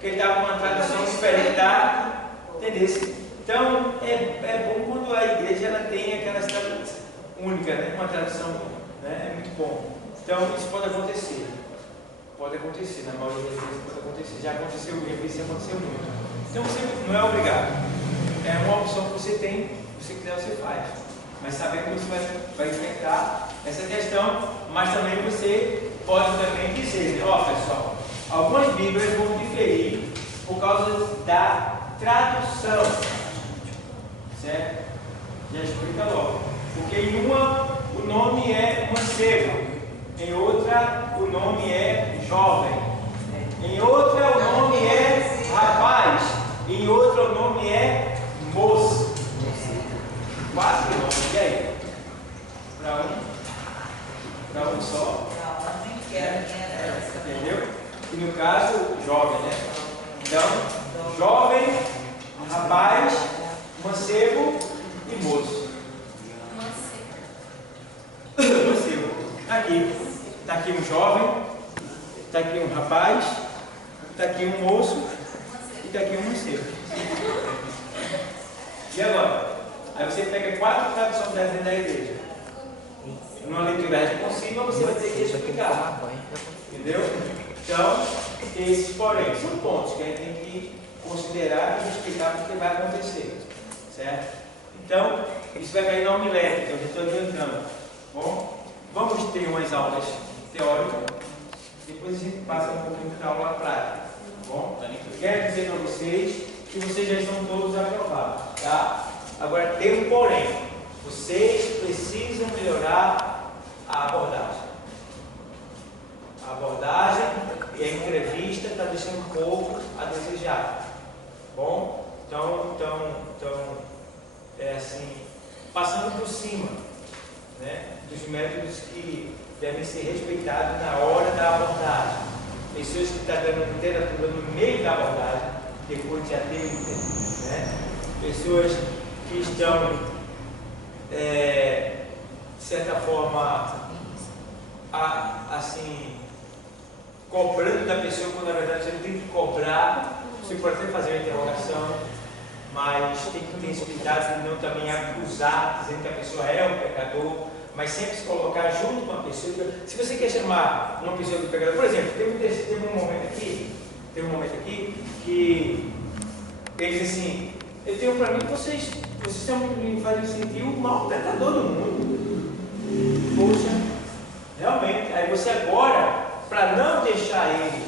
porque ele estava com uma tradução diferente da. Entendeu? Então, é bom quando a igreja ela tem aquela tradução única, né? Uma tradução, né? É muito bom. Então, isso pode acontecer. Pode acontecer, na maioria das vezes pode acontecer. Já aconteceu, já aconteceu muito. Então, você não é obrigado. É uma opção que você tem, se você quiser, você faz. Mas sabendo que você vai enfrentar essa questão, mas também você pode também dizer, né? Ó, pessoal, algumas Bíblias vão diferir por causa da tradução, certo? Já explica logo. Porque em uma o nome é mancebo, em outra o nome é jovem, em outra o nome é rapaz, em outra o nome é moço. Quatro nomes, e aí? Para um só? Entendeu? E no caso, jovem, né? Então, jovem, rapaz, mancebo e moço. Mancebo. Aqui. Está aqui um jovem, está aqui um rapaz, está aqui um moço e está aqui um mancebo. E agora? Aí você pega 4 traduções dentro da igreja. Numa leitura responsiva você vai ter que explicar. Entendeu? Então, esses, porém, são pontos que a gente tem que considerar e explicar porque vai acontecer. Certo? Então, isso vai cair na homilética, eu já estou adiantando. Bom, vamos ter umas aulas teóricas, depois a gente passa um pouquinho para a aula prática. Bom, quero dizer para vocês que vocês já estão todos aprovados. Tá? Agora tem um porém. Vocês precisam melhorar a abordagem. A abordagem e a entrevista está deixando um pouco a desejar. Bom? Então é assim, passando por cima, né, dos métodos que devem ser respeitados na hora da abordagem. Pessoas que estão dando literatura no meio da abordagem, depois de atender, né? Pessoas que estão, de certa forma, assim, cobrando da pessoa, quando na verdade você não tem que cobrar. Você pode até fazer uma interrogação, mas tem que ter esse cuidado de não também acusar, dizendo que a pessoa é um pecador, mas sempre se colocar junto com a pessoa. Se você quer chamar uma pessoa de pecador, por exemplo, teve um momento aqui que ele disse assim: eu tenho para mim que vocês estão me fazendo sentir o maior pecador do mundo. Poxa, realmente. Aí você agora, para não deixar ele,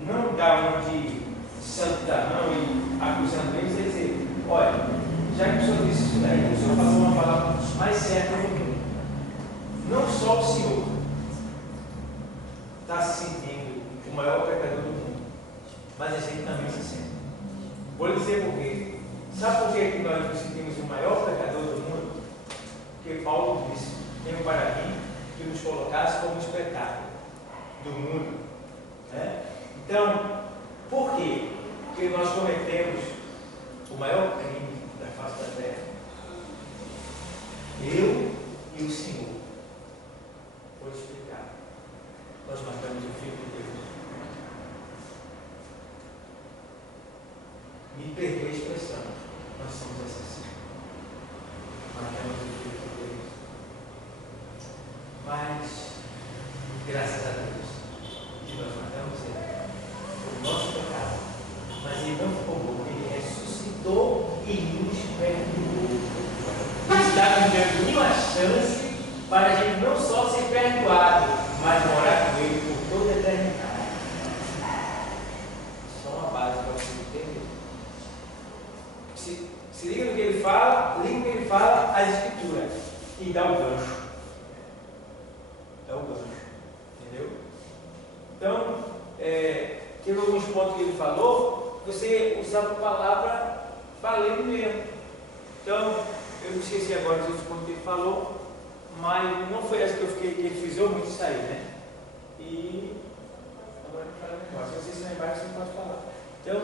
não dar uma de santarrão e acusando ele, você dizer: olha, já que o senhor disse isso daí, o senhor falou uma palavra mais certa do mundo. Não só o senhor está se sentindo o maior pecador do mundo, mas a gente também se sente. Vou lhe dizer por quê. Sabe por que nós nos sentimos o maior pecador do mundo? Porque Paulo disse: tenho para mim que nos colocasse como espetáculo do mundo. Né? Então, por quê? Porque nós cometemos o maior crime da face da terra. Eu e o Senhor. Vou explicar. Nós matamos o Filho de Deus. Me perdoe a expressão. Nós somos assassinos. Matamos o Filho de Deus. Mas, graças a Deus, que nós matamos ele. O nosso pecado. Mas ele não ficou bom. Ele ressuscitou e nos perdoou. Está nos dando uma chance para a gente não só ser perdoado, mas morar com ele por toda a eternidade. Só uma base para você entender. Se liga no que ele fala, as escrituras, e dá o gancho. Dá o gancho. Entendeu? Então, teve alguns pontos que ele falou, você usava a palavra valendo mesmo. Então, eu me esqueci agora dos outros pontos que ele falou, mas não foi essa que ele frisou muito isso aí, né? E agora eu vou falar um negócio. Se vocês estão embaixo, você pode falar. Então,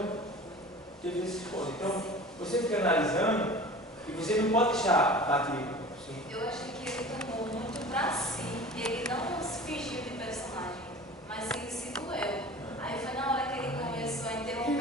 teve esses pontos. Então, você fica analisando e você não pode deixar bater. Sim. Eu achei que ele tomou muito pra si. Ele não se fingiu de personagem, mas ele se doeu. Aí foi na hora que ele começou a interromper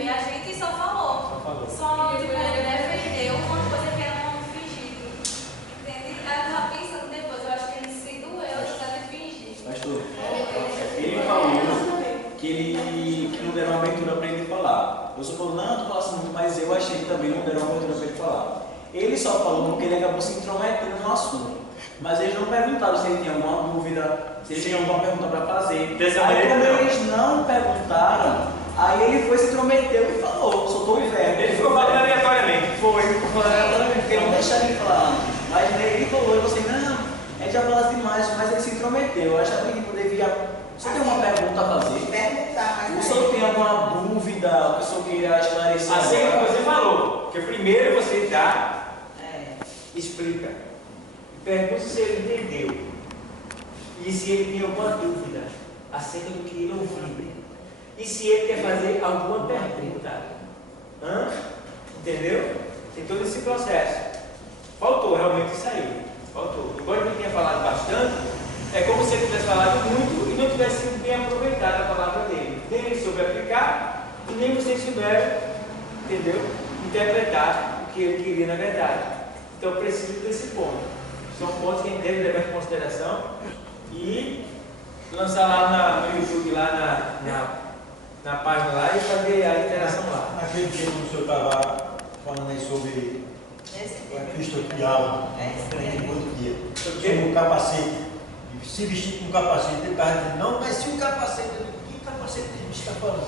que não deram uma abertura para ele falar. Eu só falou, não, tu falasse muito, mas eu achei que também não deram uma abertura para ele falar. Ele só falou porque ele acabou se intrometendo no assunto. Mas eles não perguntaram se ele tinha alguma dúvida, se ele tinha alguma pergunta para fazer. Aí como eles não perguntaram, aí ele foi, se intrometeu e falou, soltou o verbo. Ele ficou falando aleatoriamente. Foi, porque não deixaram ele falar. Mas ele falou, e você, não, a gente já falasse demais, mas ele se intrometeu. Eu achava que ele devia. Você tem uma pergunta a fazer? Perguntar, O mas senhor tem alguma dúvida que o senhor queira esclarecer? Assim como você falou, que primeiro você dá, explica. Pergunta se ele entendeu. E se ele tem alguma dúvida acerca do que ele ouviu. E se ele quer fazer alguma pergunta. Entendeu? Tem todo esse processo. Faltou realmente isso aí. Faltou. Embora ele tenha falado bastante, é como se ele tivesse falado muito e não tivesse sido bem aproveitada a palavra dele. Nem ele soube aplicar e nem vocês souberam, entendeu? Interpretar o que ele queria na verdade. Então preciso desse ponto. São pontos que a gente deve levar em consideração e lançar lá no YouTube, lá na página lá e fazer a interação lá. Naquele dia que o senhor estava falando aí sobre a cristofial, outro dia, sobre o capacete, se vestir com capacete, ele estava dizendo, não, mas se o capacete, que capacete ele está falando?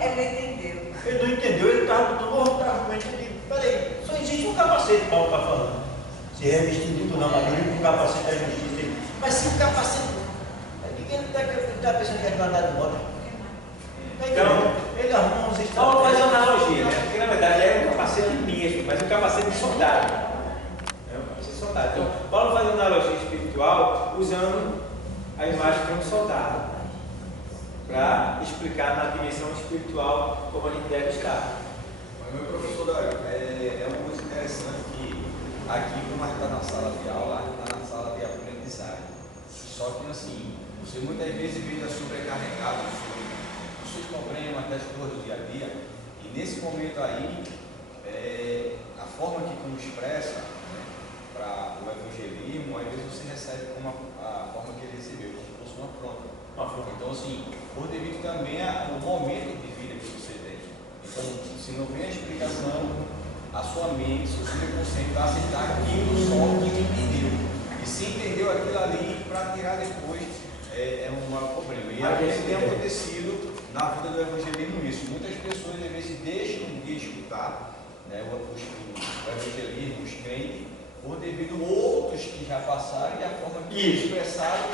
ele não entendeu. Ele não entendeu, ele estava botando outro argumento, ele disse, peraí, só existe um capacete, Paulo está falando. Se revestir de tudo, não, mas com o capacete é justiça. Mas se o capacete, ninguém está pensando que é andar de moda. Então, ele arruma uns estratégias. Vamos fazer uma analogia, né? Porque na verdade é um capacete mesmo, mas um capacete de soldado. É um capacete de soldado. Então, Paulo faz uma analogia espiritual usando a imagem de um soldado para explicar na dimensão espiritual como a gente deve estar. Mas, meu professor Dario, é uma coisa interessante que aqui, como a gente está na sala de aula, a gente está na sala de aprendizagem. Só que assim, você muitas vezes fica sobrecarregado sobre os seus problemas, das coisas do dia a dia, e nesse momento aí, a forma que tu expressa, né, para o evangelismo, às vezes você recebe como a forma que ele recebeu, como se fosse uma afronta. Então assim, por devido também ao momento de vida que você tem. Então, se não vem a explicação, a sua mente, o seu subconsciente vai aceitar aquilo só que entendeu. E se entendeu aquilo ali, para tirar depois é um maior problema. E às vezes tem acontecido na vida do evangelismo isso. Muitas pessoas às vezes deixam de escutar, né, o evangelismo, os crentes, por devido a outros que já passaram e a forma que expressaram,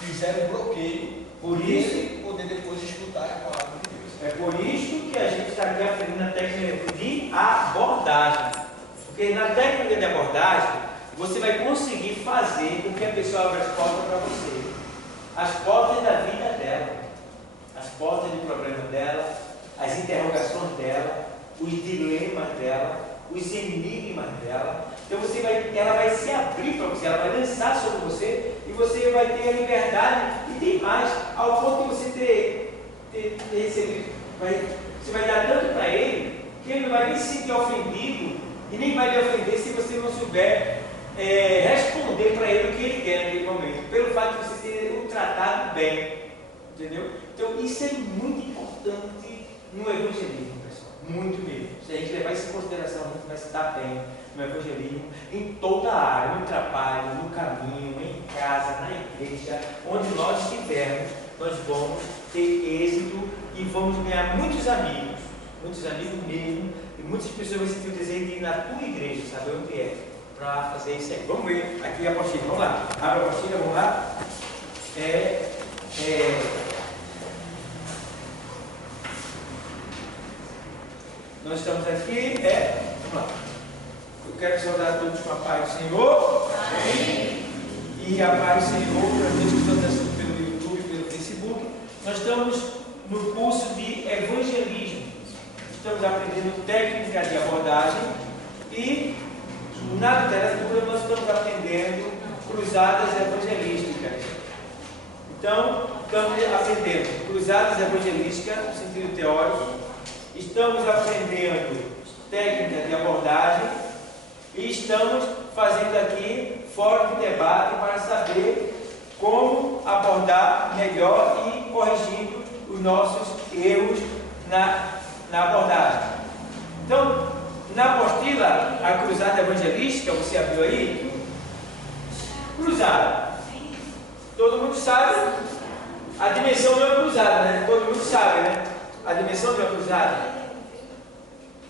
fizeram um bloqueio por isso poder depois escutar a palavra de Deus. É por isso que a gente está aqui aprendendo a técnica de abordagem. Porque na técnica de abordagem, você vai conseguir fazer com que a pessoa abra as portas para você. As portas da vida dela, as portas de problema dela, as interrogações dela, os dilemas dela, os enigmas dela. Então ela vai se abrir para você, ela vai lançar sobre você e você vai ter a liberdade e tem mais, ao ponto de você ter recebido, você vai dar tanto para ele que ele não vai nem se sentir ofendido e nem vai lhe ofender se você não souber responder para ele o que ele quer naquele momento, pelo fato de você ter o tratado bem, entendeu? Então isso é muito importante no evangelismo, pessoal, muito mesmo. Se a gente levar isso em consideração, a gente vai se dar bem no evangelismo, em toda a área, no trabalho, no caminho, em casa, na igreja, onde nós estivermos, nós vamos ter êxito e vamos ganhar muitos amigos mesmo, e muitas pessoas vão sentir o desejo de ir na tua igreja, saber onde é, para fazer isso aí. Vamos ver aqui a apostila, vamos lá, abre a apostila, vamos lá. Nós estamos aqui, vamos lá. Eu quero saudar todos com a paz do Senhor. Amém. E a paz do Senhor para todos que estão assistindo pelo YouTube, pelo Facebook. Nós estamos no curso de evangelismo. Estamos aprendendo técnica de abordagem e na literatura nós estamos aprendendo cruzadas evangelísticas. Então, estamos aprendendo cruzadas evangelísticas no sentido teórico. Estamos aprendendo técnica de abordagem e estamos fazendo aqui fórum de debate para saber como abordar melhor e corrigindo os nossos erros na abordagem. Então, na apostila, a cruzada evangelística, você abriu aí, cruzada. Todo mundo sabe a dimensão de uma cruzada, né? Todo mundo sabe, né? A dimensão de uma cruzada.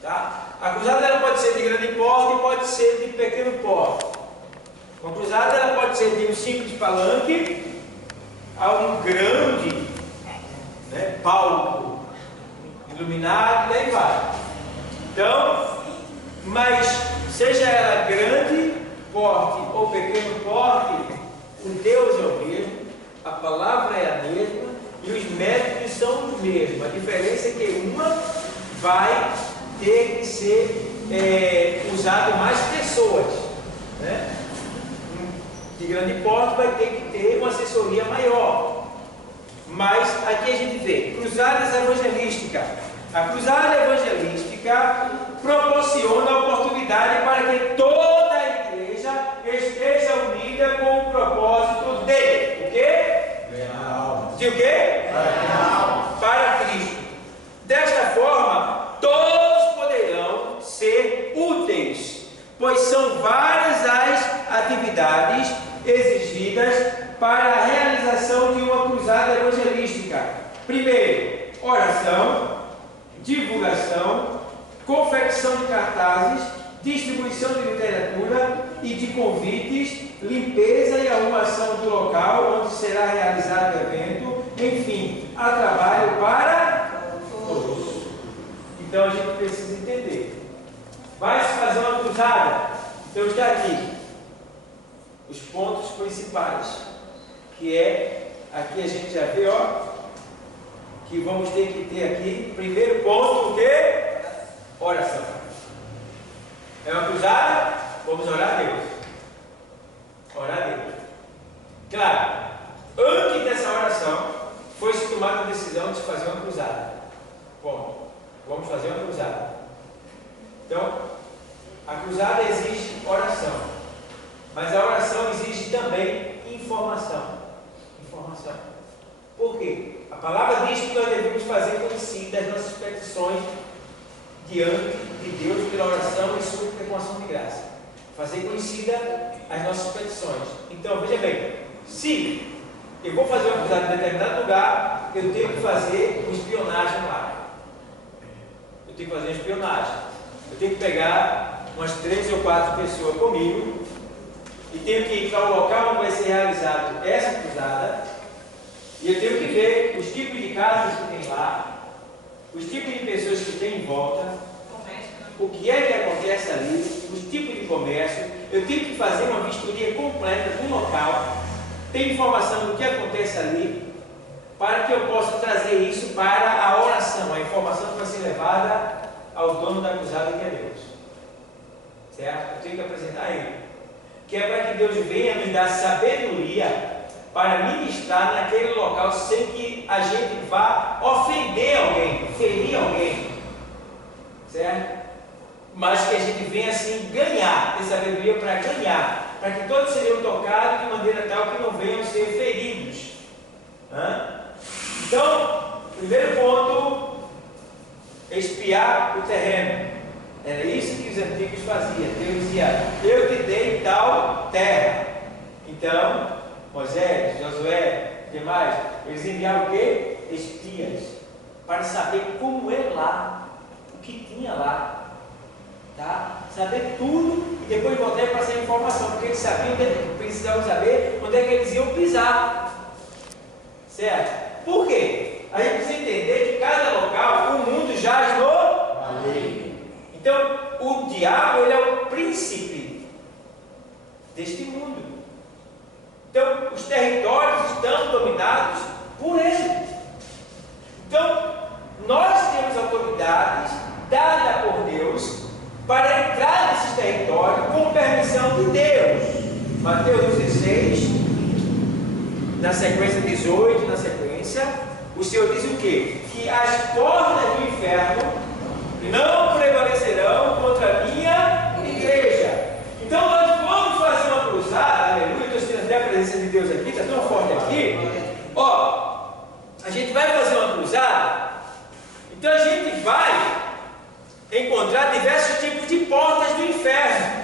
Tá? A cruzada ela pode ser de grande porte e pode ser de pequeno porte. Uma cruzada ela pode ser de um simples palanque a um grande, né, palco iluminado, e daí vai. Então, mas seja ela grande porte ou pequeno porte, o Deus é o mesmo, a palavra é a mesma e os métodos são os mesmos. A diferença é que uma vai ter que ser usado mais pessoas, né? De grande porte vai ter que ter uma assessoria maior. Mas aqui a gente vê cruzadas evangelísticas. A cruzada evangelística proporciona a oportunidade para que toda a igreja esteja unida com o propósito de o quê? De o quê? Para Cristo. Desta forma, todos poderão ser úteis, pois são várias as atividades exigidas para a realização de uma cruzada evangelística. Primeiro, oração, divulgação, confecção de cartazes, distribuição de literatura e de convites, limpeza e arrumação do local onde será realizado o evento. Enfim, há trabalho para todos. Então a gente precisa entender. Vai-se fazer uma cruzada? Então está aqui os pontos principais, que é, aqui a gente já vê, ó, que vamos ter que ter aqui, primeiro ponto, o quê? Oração. É uma cruzada? Vamos orar a Deus. Orar a Deus. Claro, antes dessa oração, foi-se tomada a decisão de se fazer uma cruzada. Bom, vamos fazer uma cruzada. Então, a cruzada exige oração. Mas a oração exige também informação. Informação. Por quê? A palavra diz que nós devemos fazer conhecidas as nossas petições diante de Deus pela oração e súplica com ação de graça. Fazer conhecida as nossas petições. Então, veja bem, se eu vou fazer uma cruzada em determinado lugar, eu tenho que fazer uma espionagem lá. Eu tenho que fazer uma espionagem. Eu tenho que pegar umas 3 ou 4 pessoas comigo e tenho que ir para o local onde vai ser realizado essa cruzada, e eu tenho que ver os tipos de casas que tem lá, os tipos de pessoas que tem em volta, o que é que acontece ali, os tipos de comércio. Eu tenho que fazer uma vistoria completa do local, ter informação do que acontece ali, para que eu possa trazer isso para a oração, a informação que vai ser levada ao dono da cruzada, que é Deus. Certo? Eu tenho que apresentar a Ele. Que é para que Deus venha me dar sabedoria para ministrar naquele local sem que a gente vá ofender alguém, ferir alguém, certo? Mas que a gente venha assim ganhar, ter sabedoria para ganhar, para que todos sejam tocados de maneira tal que não venham ser feridos. Então, primeiro ponto, espiar o terreno. Era isso que os antigos faziam. Deus dizia: eu te dei tal terra. Então, Moisés, Josué, demais, eles enviaram o quê? Espias, para saber como é lá, o que tinha lá, tá? Saber tudo e depois voltar para essa informação, porque eles sabiam, precisavam saber onde é que eles iam pisar, certo? Por quê? A gente precisa entender que cada local, o mundo jaz no lei. Então, o diabo, ele é o príncipe deste mundo. Então, os territórios estão dominados por ele. Então, nós temos autoridades dadas por Deus para entrar nesses territórios com permissão de Deus. Mateus 16, na sequência 18, na sequência, o Senhor diz o quê? Que as portas do inferno não prevalecerão contra a minha igreja. Então nós vamos fazer uma cruzada, aleluia, estou sentindo até a presença de Deus aqui, está tão forte aqui. Ó, a gente vai fazer uma cruzada Então a gente vai encontrar diversos tipos de portas do inferno.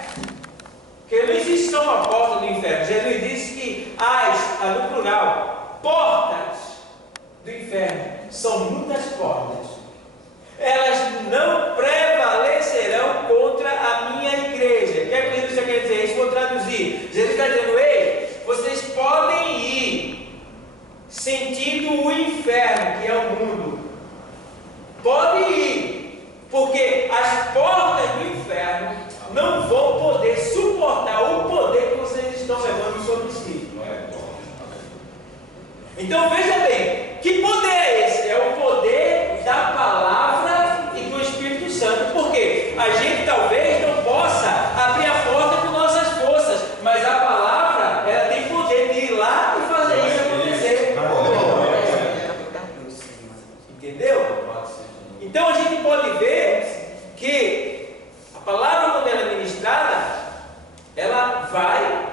Porque não existe só uma porta do inferno. Jesus disse que no plural, portas do inferno. São muitas portas. Elas não prevalecerão contra a minha igreja. O que é que Jesus quer dizer? Isso vou traduzir. Jesus está dizendo: ei, vocês podem ir sentindo o inferno, que é o mundo. Podem ir, porque as portas do inferno não vão poder suportar o poder que vocês estão levando sobre si. Então veja bem, que poder é esse? É o poder da palavra e do Espírito Santo. Por quê? A gente talvez não possa abrir a porta com nossas forças, mas a palavra, ela tem poder de ir lá e fazer isso acontecer. Entendeu? Então a gente pode ver que a palavra, quando ela é ministrada, ela vai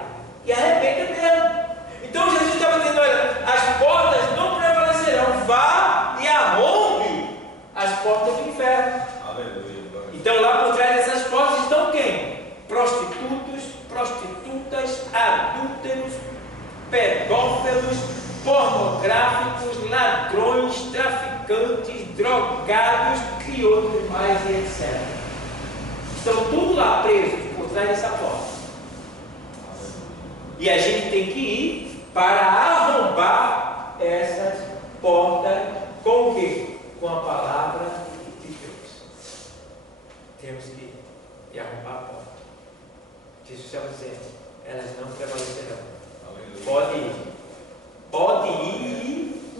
e arrebenta dela. Então Jesus estava dizendo: olha, as portas não prevalecerão, vá e arrombe as portas do inferno. Aleluia. Então lá por trás dessas portas estão quem? Prostitutos, prostitutas, adúlteros, pedófilos, pornográficos, ladrões, traficantes, drogados e outros mais, e etc. Estão tudo lá presos por trás dessa porta. E a gente tem que ir para arrombar essas portas com o quê? Com a palavra de Deus. Temos que ir arrombar a porta. Jesus estava dizendo: elas não prevalecerão. Pode ir. Pode ir,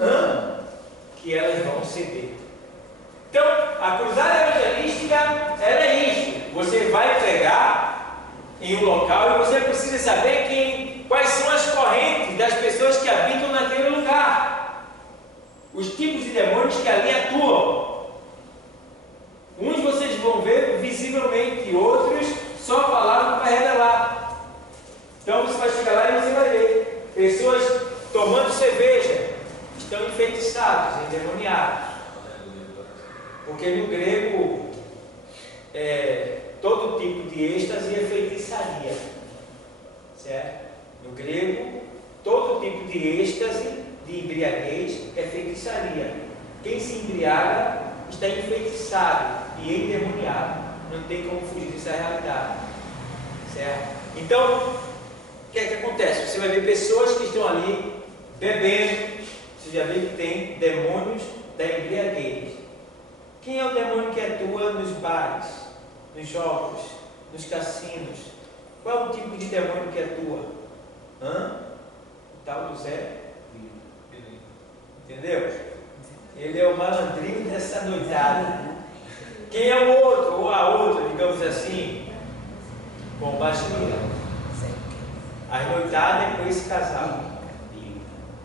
que elas vão ceder. Então, a cruzada evangelística, ela é isso. Você vai pregar em um local e você precisa saber quais são as correntes das pessoas que habitam naquele lugar. Os tipos de demônios que ali atuam. Uns vocês vão ver visivelmente, outros só a palavra vai revelar. Então você vai chegar lá e você vai ver pessoas tomando cerveja, estão enfeitiçados, endemoniados. Porque no grego, todo tipo de êxtase é feitiçaria. Certo? No grego, todo tipo de êxtase, de embriaguez, é feitiçaria. Quem se embriaga está enfeitiçado e endemoniado. Não tem como fugir dessa realidade. Certo? Então, o que é que acontece? Você vai ver pessoas que estão ali bebendo. Você já vê que tem demônios da embriaguez. Quem é o demônio que atua nos bares, nos jogos, nos cassinos? Qual é o tipo de demônio que atua? O tal do Zé. Entendeu? Ele é o malandrinho dessa noitada. Quem é o outro, ou a outra, digamos assim? Combaixeira. A noitada é com esse casal.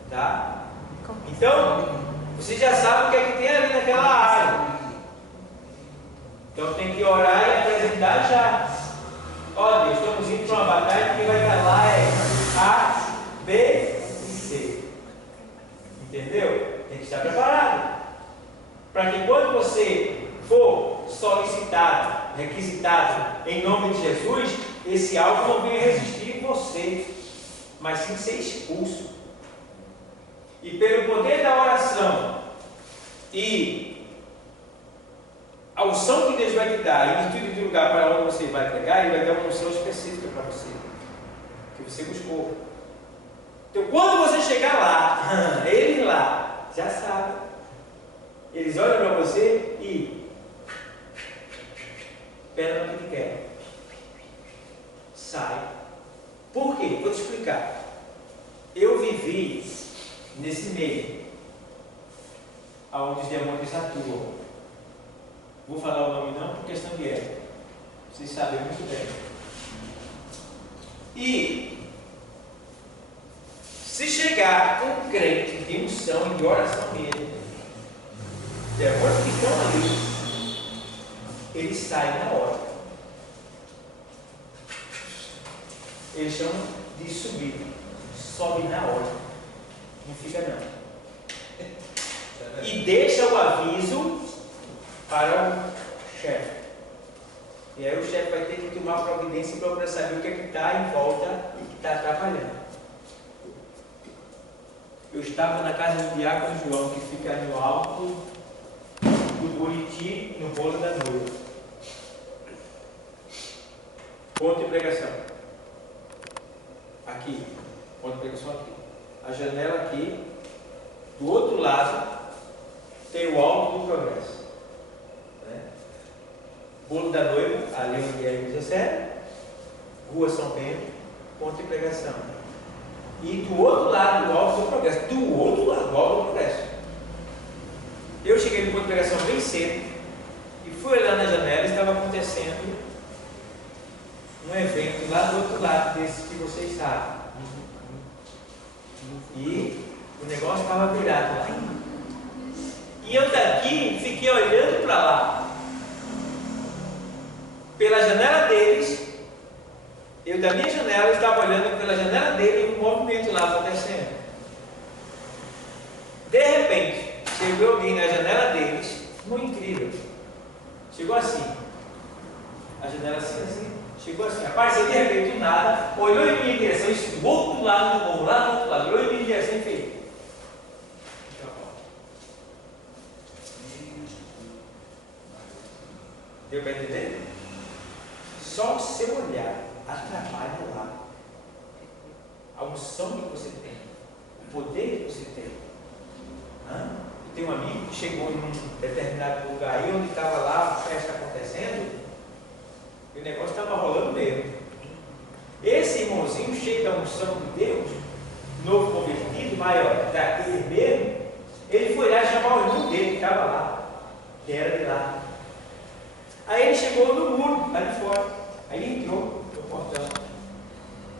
Tá? Então, você já sabe o que é que tem ali naquela área. Então tem que orar e apresentar já. Ó Deus, estamos indo para uma batalha que vai estar lá A, B e C. Entendeu? Tem que estar preparado. Para que quando você for solicitado, requisitado em nome de Jesus, esse algo não venha resistir em você, mas sim ser expulso. E pelo poder da oração e a unção que Deus vai te dar, em virtude do lugar para onde você vai pregar, Ele vai dar uma unção específica para você, que você buscou. Então, quando você chegar lá, eles lá já sabem. Eles olham para você e pega o que quer. Sai. Por quê? Vou te explicar. Eu vivi nesse meio, onde os demônios atuam. Vou falar o nome não por questão de ética. Vocês sabem muito bem. E se chegar com um crente de unção e de oração mesmo, demônios que estão ali, eles saem na hora. Eles chamam de subir. Sobe na hora. Não fica não. E deixa o aviso para o chefe. E aí o chefe vai ter que tomar providência para saber o que está em volta e que está atrapalhando. Eu estava na casa do diácono João, que fica no alto do Buriti, no bolo da noiva. Ponto de pregação. Aqui. Ponto de pregação aqui. A janela aqui. Do outro lado tem o alto do progresso. Né? Bolo da noiva, ali onde é a igreja séria. Rua São Bento. Ponto de pregação. E do outro lado do alto do progresso. Do outro lado do alto do progresso. Eu cheguei no ponto de pregação bem cedo. E fui olhar na janela e estava acontecendo um evento lá do outro lado desse que vocês sabem. E o negócio estava virado lá. E eu daqui fiquei olhando para lá. Pela janela deles, eu da minha janela estava olhando pela janela dele e um movimento lá acontecendo. De repente, chegou alguém na janela deles, muito incrível. Chegou assim. A janela assim. Chegou assim, apareceu de repente do nada, olhou em minha direção, isso do outro lado do morro, lá do outro lado, olhou em minha direção e fez. Deu para entender? Só o seu olhar atrapalha lá. A unção que você tem, o poder que você tem. Eu tenho um amigo que chegou em um determinado lugar aí, onde estava lá a festa acontecendo. E o negócio estava rolando mesmo. Esse irmãozinho, cheio da unção de Deus, novo convertido, maior, daquele mesmo, ele foi lá chamar o irmão dele, que estava lá, que era de lá. Aí ele chegou no muro, lá de fora. Aí ele entrou no portão.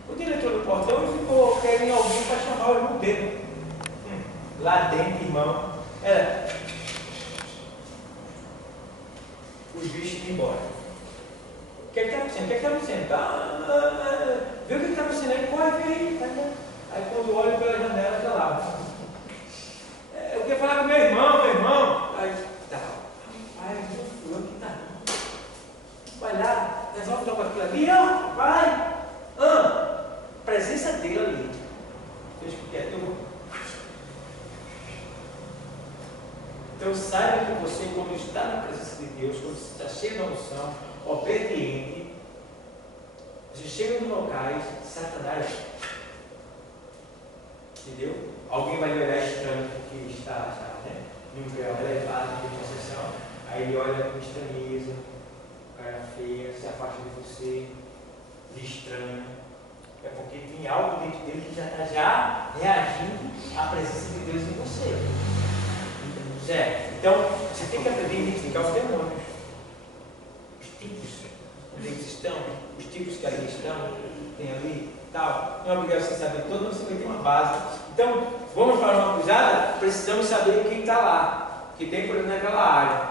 Quando ele entrou no portão, ele ficou querendo alguém para chamar o irmão dele. Lá dentro, irmão, era os bichos iam embora. O que está acontecendo? O que está acontecendo? Vê o que está acontecendo aí, corre, vem aí. Aí quando olho pela janela, está lá. Eu quero falar com meu irmão. Aí, tá. Pai, não fui eu que está. Vai lá, resolve tocar aquilo ali, vai. A presença dele ali. Deus que quer, Então saiba que você, quando está na presença de Deus, quando você está cheio da unção, obediente, você chega nos locais, Satanás, entendeu? Alguém vai lhe olhar estranho porque está né, num grau elevado de concessão, aí ele olha com estranheza, cara feia, se afasta de você, de estranho. É porque tem algo dentro dele que já está reagindo à presença de Deus em você. Certo? Então, você tem que aprender a identificar os demônios. Os tipos, onde eles estão, os tipos que ali estão, tem ali, tal. Não é obrigado você saber todo, mas você vai ter uma base. Então, vamos para uma cruzada, precisamos saber quem está lá, que tem problema naquela área,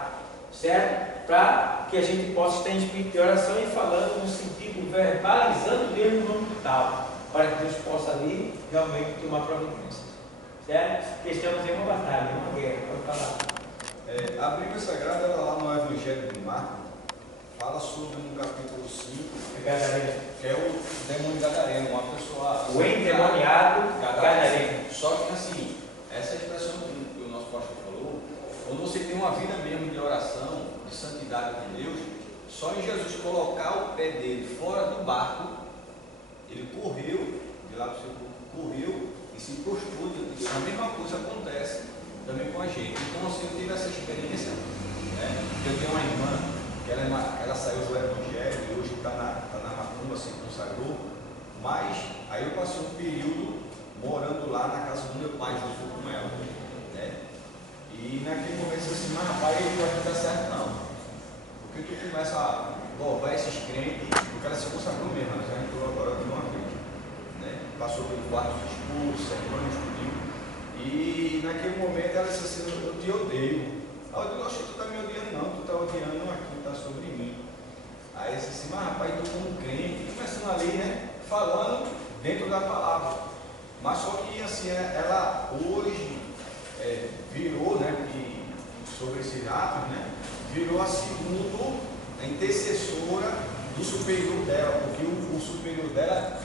certo? Para que a gente possa estar em espírito de oração e falando no sentido, verbalizando Deus no nome do tal, para que Deus possa ali realmente tomar providência. Certo? Porque estamos em uma batalha, em uma guerra, pode falar. A Bíblia Sagrada, ela lá no Evangelho de Marcos, fala sobre no capítulo 5, que é o demônio gadareno, uma pessoa. O endemoniado gadareno. Só que assim, essa expressão que o nosso pastor falou, quando você tem uma vida mesmo de oração, de santidade com Deus, só em Jesus colocar o pé dele fora do barco, ele correu, de lá do seu corpo, correu e se prostrou. A mesma coisa acontece também com a gente. Então, assim, eu tive essa experiência, né? Eu tenho uma irmã que ela saiu do Evangelho e hoje está na macumba, se consagrou, mas aí eu passei um período morando lá na casa do meu pai, junto com ela, né? E naquele momento eu disse assim, mas rapaz, não vai dar certo não, porque tu começa a louvar esses crentes, porque ela se consagrou mesmo, ela já entrou agora de uma vez, né? Passou pelo quarto escuro, sermão, estudinho, e naquele momento ela disse assim, eu te odeio. Aí eu digo, tu está me odiando não, tu está odiando aqui, está sobre mim. Aí eu disse assim, mas rapaz, tu como crente, começando ali, né, falando dentro da palavra. Mas só que assim, ela hoje virou, né, sobre esses atos, né, virou a segunda, a intercessora do superior dela, porque o superior dela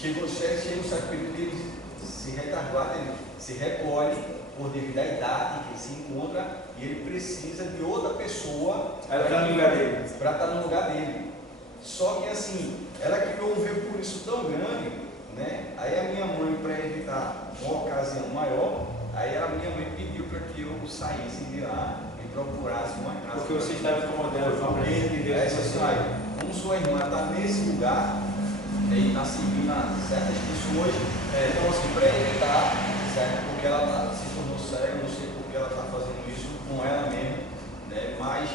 chega um certo período dele se retardar, ele se recolhe por devido à idade que ele se encontra e ele precisa de outra pessoa Ela está no lugar dele. para estar no lugar dele. Só que assim, ela criou um veio por isso tão grande, né? Aí a minha mãe, para evitar uma ocasião maior, aí a minha mãe pediu para que eu saísse de lá e procurasse uma casa. Porque você estava incomodando, foi para ele entender. Aí você sai, como sua irmã está nesse lugar, e está seguindo certas pessoas, então assim, para evitar, certo? Porque ela se tornou cega, não sei porque ela está fazendo isso com ela mesmo, né? Mas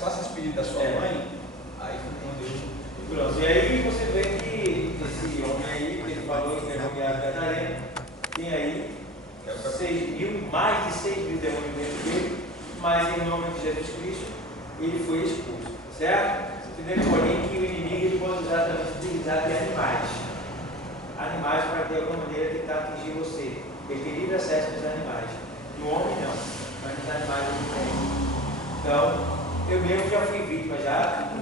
faça esse pedido da sua mãe, aí foi quando eu. Pronto, e aí você vê que esse homem aí, que ele falou que é nomeado Gadareno, tem aí 6.000, mais de 6.000 demônios dentro dele, mas em nome de Jesus Cristo ele foi expulso, certo? Entendeu? Porém que o inimigo ele pode usar também utilizar de animais para de alguma maneira tentar atingir você. Ele tem livre acesso dos animais. No homem não, mas nos animais ele tem. Então, eu mesmo já fui vítima já.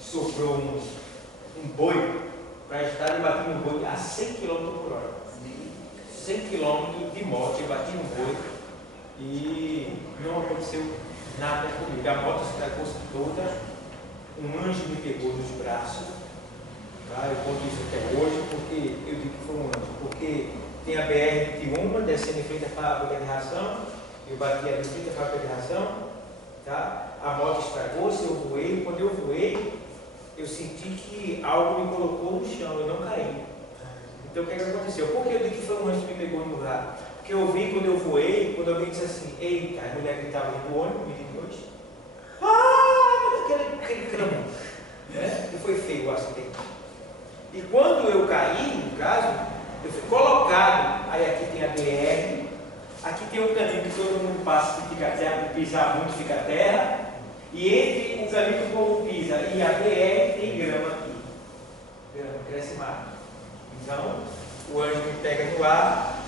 Soprou um boi para estar batendo um boi a 100 km por hora. 100 km de morte, eu bati no boi e não aconteceu nada comigo. A moto se estragou toda, um anjo me pegou nos braços. Tá? Eu conto isso até hoje porque eu digo que foi um anjo. Porque tem a BR-21 descendo em frente à fábrica de ração, eu bati ali em frente à fábrica de ração, tá? A moto estragou-se, eu voei. Quando eu voei, eu senti que algo me colocou no chão, eu não caí. Então o que aconteceu? Por que eu digo que foi um anjo que me pegou no lugar? Porque eu vi quando eu voei, quando alguém disse assim, eita, a mulher gritava dentro do ônibus, me de noite. Aquele clamor. Né? E foi feio o acidente. E quando eu caí, no caso, eu fui colocado, aí aqui tem a BR, aqui tem um caminho que todo mundo passa, que fica terra, pisar muito fica terra, e entre o caminho que o povo pisa e a BR tem grama aqui. Grama, cresce mato. Então, o anjo me pega no ar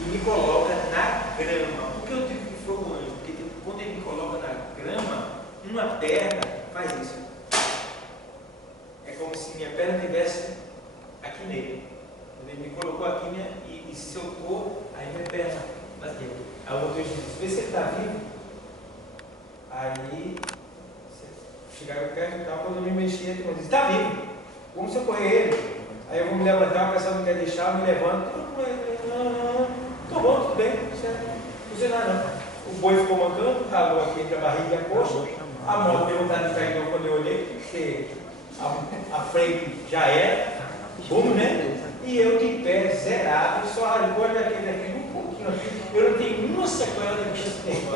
e me coloca na grama. Por que eu digo que foi o anjo? Porque quando ele me coloca na grama, uma perna faz isso. É como se minha perna estivesse aqui nele. Ele me colocou aqui e soltou, aí minha perna bateu. Aí o motorista disse, vê se ele está vivo. Aí chegaram perto e tal, quando eu me mexia, ele disse, está vivo, vamos socorrer ele. Aí eu vou me levantar, o pessoal não quer deixar, eu me levanto. Não, tô bom, tudo bem, certo. Não sei nada não. O boi ficou mancando, ralou aqui entre a barriga e a coxa. A moto deu vontade de cair quando eu olhei, porque a frente já era, bom, né? E eu de pé, zerado, só arrancou aquele um pouquinho aqui. Eu não tenho uma sequela de acidente.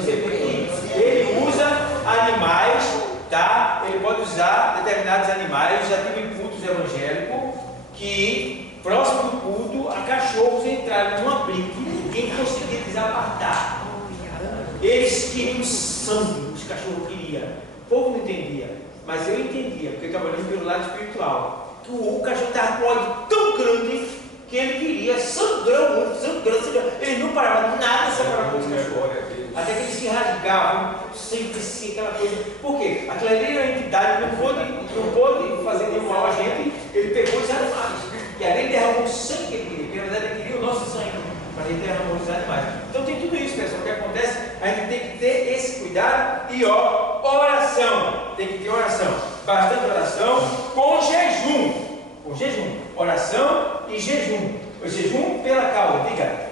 Você vê que ele usa animais, tá? Ele pode usar determinados animais. Já tive cultos evangélicos que, próximo do culto, a cachorros entraram num abrigo e ninguém conseguia desapartar. Eles queriam sangue, os cachorros queriam. O povo não entendia, mas eu entendia, porque eu estava olhando pelo lado espiritual. O cachorro estava com um ódio tão grande que ele queria sangrando. Ele não parava nada separado com os cachorros. Até que eles se rasgavam, sempre assim, aquela coisa. Por quê? Aquela ali era a entidade, não pôde fazer nenhum mal a gente, ele pegou os animais. E além derramou o sangue que ele queria, porque na verdade ele queria o nosso sangue, mas ele derramou os animais. Então tem tudo isso, pessoal. O que acontece? A gente tem que ter esse cuidado e oração. Tem que ter oração. Bastante oração com jejum. Com jejum. Oração e jejum. O jejum pela causa. Diga.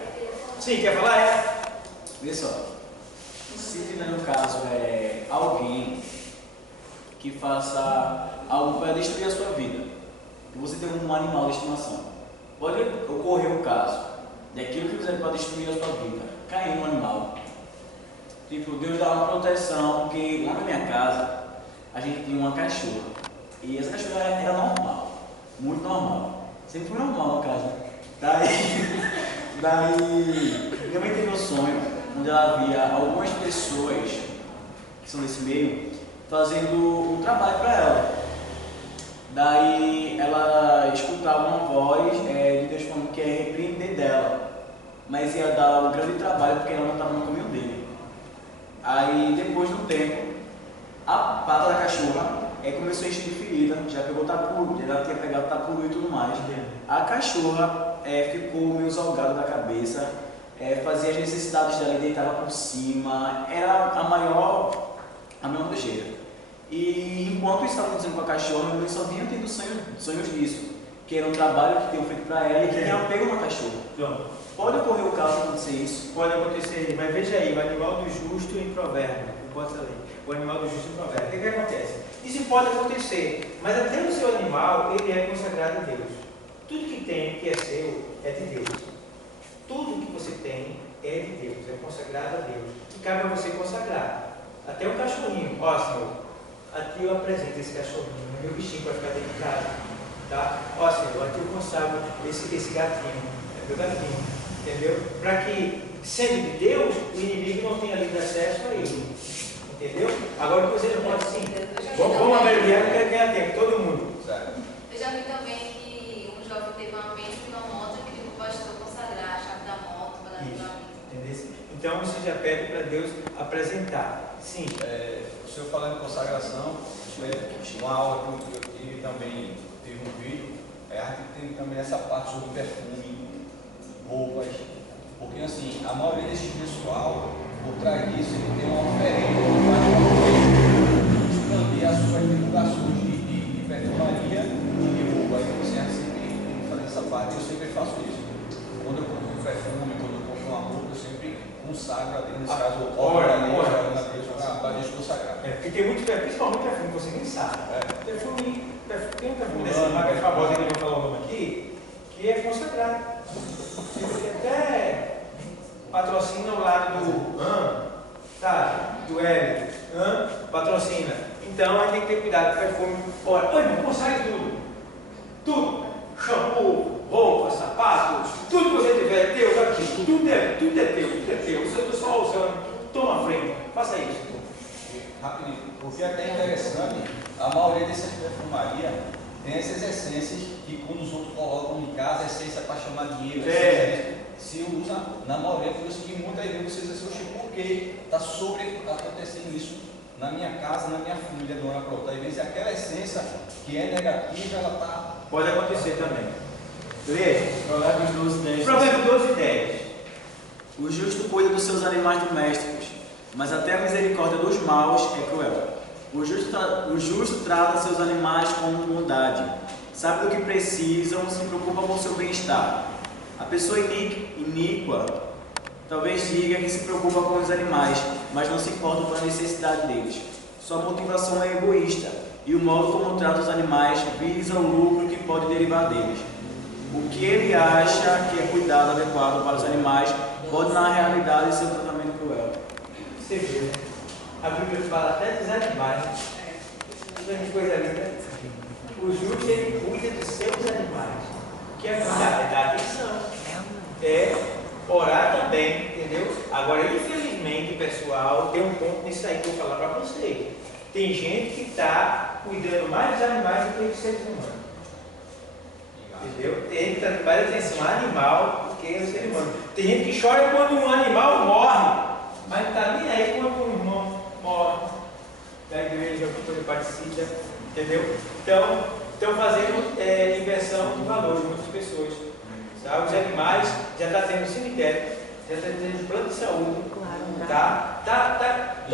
Sim, quer falar? Vê só. Se tiver no caso alguém que faça algo para destruir a sua vida, que você tem um animal de estimação, pode ocorrer o caso daquilo que fizer para destruir a sua vida, cair no animal. Tipo, Deus dá uma proteção, porque lá na minha casa a gente tinha uma cachorra. E essa cachorra era normal, muito normal. Sempre foi normal na casa. Daí minha mãe teve um sonho onde ela via algumas pessoas que são desse meio fazendo o trabalho para ela. Daí ela escutava uma voz de Deus falando que ia repreender dela, mas ia dar um grande trabalho porque ela não estava no caminho Aí, depois de um tempo, a pata da cachorra começou a encher de ferida, já pegou tapuru, já tinha pegado tapuru e tudo mais. A cachorra ficou meio salgada da cabeça, fazia as necessidades dela e deitava por cima, era a maior nojeira. E enquanto isso estava acontecendo com a cachorra, eu só vinha tendo sonhos disso, que era um trabalho que tinham feito para ela e que tinha apego na cachorra. Pode ocorrer o caso de acontecer isso? Pode acontecer, mas veja aí, o animal do justo em provérbio, o animal do justo em provérbio. O que acontece? Isso pode acontecer, mas até o seu animal, ele é consagrado a Deus. Tudo que tem, que é seu, é de Deus. Tudo que você tem é de Deus, é consagrado a Deus. E cabe a você consagrar. Até um cachorrinho. Ó, Senhor, aqui eu apresento esse cachorrinho, meu bichinho vai ficar dentro de casa. Tá? Ó, Senhor, aqui eu consagro esse gatinho, é meu gatinho. Entendeu? Para que, sendo de Deus, o inimigo não tenha livre acesso a ele. Entendeu? Agora você não pode sim. Vamos abreviar, eu quero ganhar tempo, todo mundo. Eu já vi também que um jovem teve uma mente de uma moto e pediu para o pastor consagrar a chave da moto para dar para mim. Entendeu? Então você já pede para Deus apresentar. Sim. O senhor falando de consagração, uma aula que eu tive também, teve um vídeo, a gente tem também essa parte sobre perfume, roupas, porque assim, a maioria desse pessoal, por trás disso, ele tem uma oferenda para expandir as suas divulgações de perfumaria e de roupa. Aí você sempre tem que fazer essa parte, eu sempre faço isso. Quando eu compro um perfume, quando eu compro uma roupa, eu sempre consagro a Deus, nesse caso, ora a Deus para Deus consagrar. Porque tem muito perfume, principalmente perfume que você nem sabe. Tem um perfume dessa marca famosa que eu vou falar o nome aqui, que é consagrado. Ele até patrocina o lado do do L, patrocina. Então a gente tem que ter cuidado com o perfume. Olha, consagre tudo. Tudo. Shampoo, roupa, sapatos, tudo que você tiver é Deus aqui. Tudo é teu. Eu estou só usando. Toma a frente. Faça isso. Rapidinho. Porque é até interessante, a maioria dessas perfumarias tem essas essências que quando os outros colocam em casa, essência para chamar dinheiro, se usa na maioria, por isso que muitas vezes você diz assim, porque está acontecendo isso na minha casa, na minha família, do ano pronto. Às vezes aquela essência que é negativa, ela está... Pode acontecer também. Beleza? Provérbios 12, 10. Provérbios 12, 10. O justo cuida dos seus animais domésticos, mas até a misericórdia dos maus é cruel. O justo trata seus animais com bondade, sabe do que precisam, se preocupa com o seu bem-estar. A pessoa iníqua talvez diga que se preocupa com os animais, mas não se importa com a necessidade deles. Sua motivação é egoísta, e o modo como trata os animais visa o lucro que pode derivar deles. O que ele acha que é cuidado adequado para os animais pode, na realidade, ser um tratamento cruel. Você vê, né? A Bíblia fala até dos animais. Que coisa linda. O justo, ele cuida dos seus animais. O que é cuidar? É dar atenção. É orar também, entendeu? Agora, infelizmente, pessoal, tem um ponto nisso aí que eu vou falar para vocês. Tem gente que está cuidando mais dos animais do que dos seres humanos. Entendeu? Tem gente que está mais atenção a animal do que ao ser humano. Tem gente que chora quando um animal morre, mas não está nem aí quando um irmão morre da igreja, quando ele participa, entendeu? Então, estão fazendo inversão de valores de muitas pessoas. Sabe? Os animais já estão tendo cemitério, já está tendo plano de saúde, estão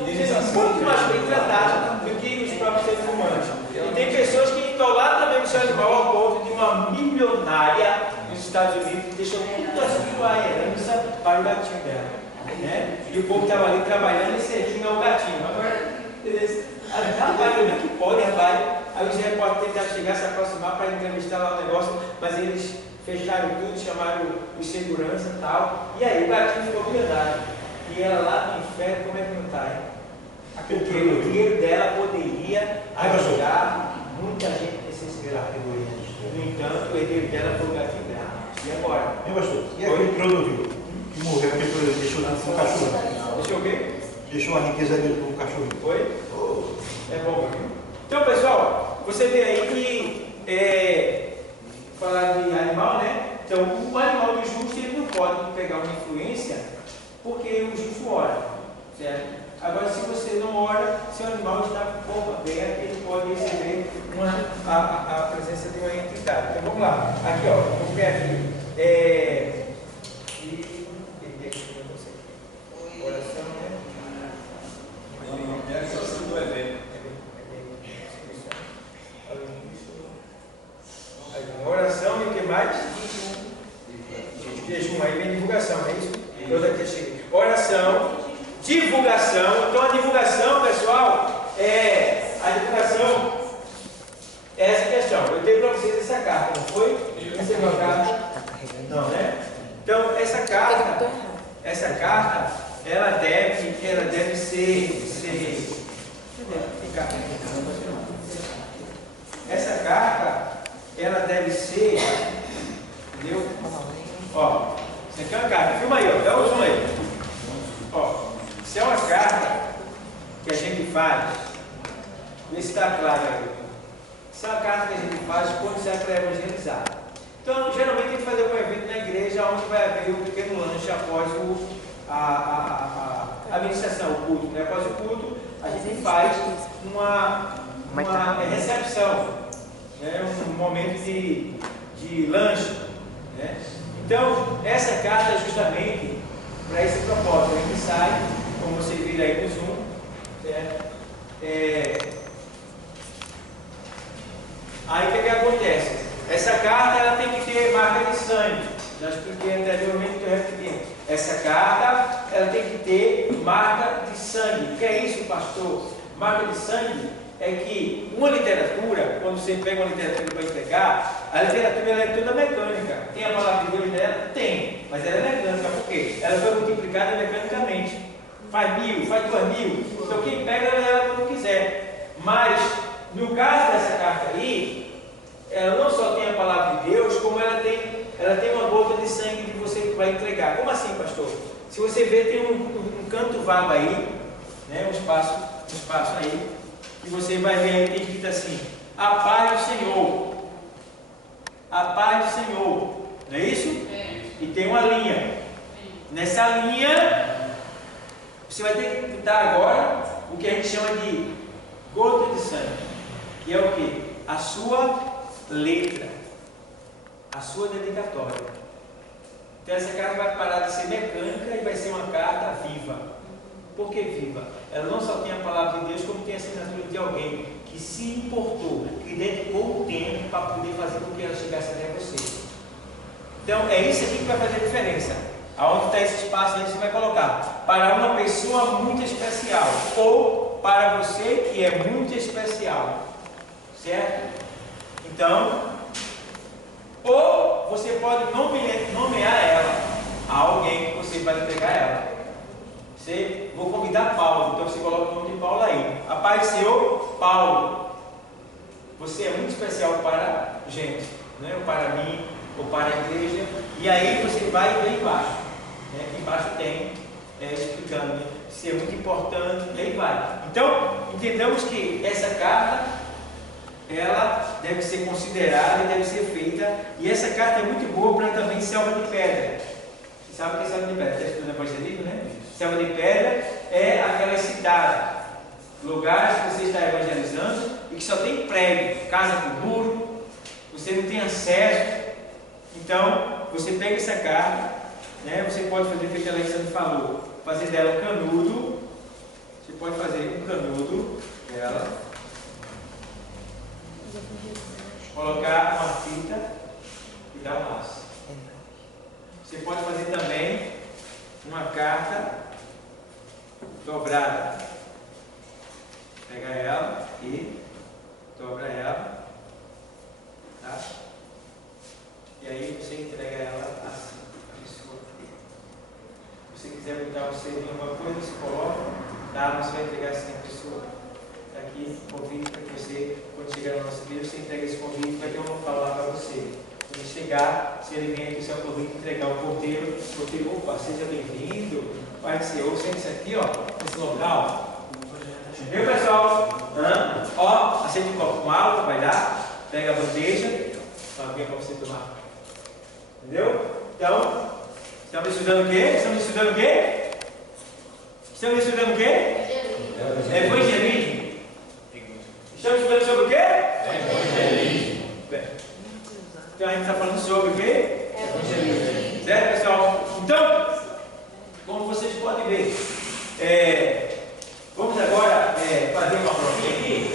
sendo muito mais bem tratados do que os próprios seres humanos. E tem pessoas que idolatram também o seu animal ao ponto de uma milionária nos Estados Unidos deixou tudo assim a herança para o gatinho dela. Né? E o povo estava ali trabalhando e servindo ao gatinho. Agora, beleza. Rapaz, como é que pode, rapaz? Aí os repórteres tentaram chegar, se aproximar para entrevistar lá o negócio, mas eles fecharam tudo, chamaram os segurança e tal. E aí o gatinho ficou milionário. E ela lá no inferno, como é que não está, hein? Porque o dinheiro dela poderia ajudar muita gente nesse categoria. No entanto, o herdeiro dela foi o gatinho dela. E agora? E aquele produto que morreu, aquele produto deixou com o cachorro? Deixa eu ver. Deixou a riqueza dele com o cachorro. Foi? É bom, viu? Então, pessoal, você vê aí que falar de animal, né? Então, o animal do justo, ele não pode pegar uma influência porque o justo ora, certo? Agora, se você não ora, seu animal está com o corpo aberto, ele pode receber a presença de uma entidade. Então vamos lá. Aqui, ó, vamos ver aqui. Oração, né? Realização do evento. Oração e o que mais? Jejum, aí vem divulgação, não é isso? Eu daqui cheguei. Oração, divulgação. Então a divulgação, pessoal, a divulgação é essa questão. Eu dei para vocês essa carta, não foi? Essa é uma carta? Não, né? Então essa carta, ela deve ser essa carta, ela deve ser, entendeu? Ó, isso aqui é uma carta, filma aí, ó, dá um zoom aí. Ó, isso é uma carta que a gente faz, vê se está claro aí. Isso é uma carta que a gente faz quando sai para evangelizar. Então, geralmente tem que fazer um evento na igreja onde vai haver um pequeno lanche após a administração, o culto. Né? Após o culto, a gente faz uma recepção, né? Um momento de lanche. Né? Então, essa carta é justamente para esse propósito. A gente sai, como você vê aí no Zoom, aí o que acontece? Essa carta ela tem que ter marca de sangue. Já expliquei anteriormente, estou repetindo. Essa carta ela tem que ter marca de sangue. O que é isso, pastor? Marca de sangue é que uma literatura, quando você pega uma literatura para entregar, a literatura ela é toda mecânica. Tem a palavra de Deus dela? Tem, mas ela é mecânica. Por quê? Ela foi multiplicada mecanicamente. Faz 1000, faz 2000. Então quem pega ela quando quiser. Mas, no caso dessa carta aí, ela não só tem a palavra de Deus, como ela tem uma gota de sangue que você vai entregar. Como assim, pastor? Se você ver, tem um canto vago aí, né? um espaço aí, e você vai ver aí, tem escrito assim: a paz do Senhor. A paz do Senhor. Não é isso? E tem uma linha. Nessa linha, você vai ter que botar agora o que a gente chama de gota de sangue, que é o que? A sua letra, a sua dedicatória. Então essa carta vai parar de ser mecânica e vai ser uma carta viva. Por que viva? Ela não só tem a palavra de Deus, como tem a assinatura de alguém que se importou, que dedicou o tempo para poder fazer com que ela chegasse até você. Então é isso aqui que vai fazer a diferença. Aonde está esse espaço aí você vai colocar? Para uma pessoa muito especial, ou para você que é muito especial. Certo? Então, ou você pode nomear ela a alguém que você vai entregar ela. Vou convidar Paulo, então você coloca o nome de Paulo aí. A paz do Senhor, Paulo. Você é muito especial para a gente, né? Ou para mim, ou para a igreja. E aí você vai ver embaixo. Né? Aqui embaixo tem explicando, né? Se é muito importante, e aí vai. Então, entendamos que essa carta ela deve ser considerada e deve ser feita, e essa carta é muito boa para também selva de pedra. Você sabe o que é selva de pedra? Está estudando evangélico, né? Selva de pedra é aquela cidade, lugares que você está evangelizando e que só tem prédio, casa com muro, você não tem acesso. Então, você pega essa carta, né? Você pode fazer o que a Alexandre falou, fazer dela um canudo. Você pode fazer um canudo dela, colocar uma fita e dar um laço. Você pode fazer também uma carta dobrada. Pega ela e dobra ela, tá? E aí você entrega ela assim. Se você quiser botar você em alguma coisa, você coloca, tá? Você vai entregar assim a pessoa. Aqui, convite para que você, quando chegar na nossa igreja, você entrega esse convite, vai ter uma palavra para você. Quando chegar, se ele vem aqui o seu convite, entregar o porteiro, opa, seja bem-vindo, Pai do Senhor, sente-se aqui, ó, nesse local. Entendeu, pessoal? Ó, aceita um copo com água, vai dar, pega a bandeja, para você tomar. Entendeu? Então, estamos estudando o quê? Estamos estudando o quê? Evangelismo. Estamos falando sobre o quê? Evangelismo. Então a gente está falando sobre o quê? Evangelismo. Certo, pessoal? Então, como vocês podem ver, vamos agora fazer uma provinha aqui.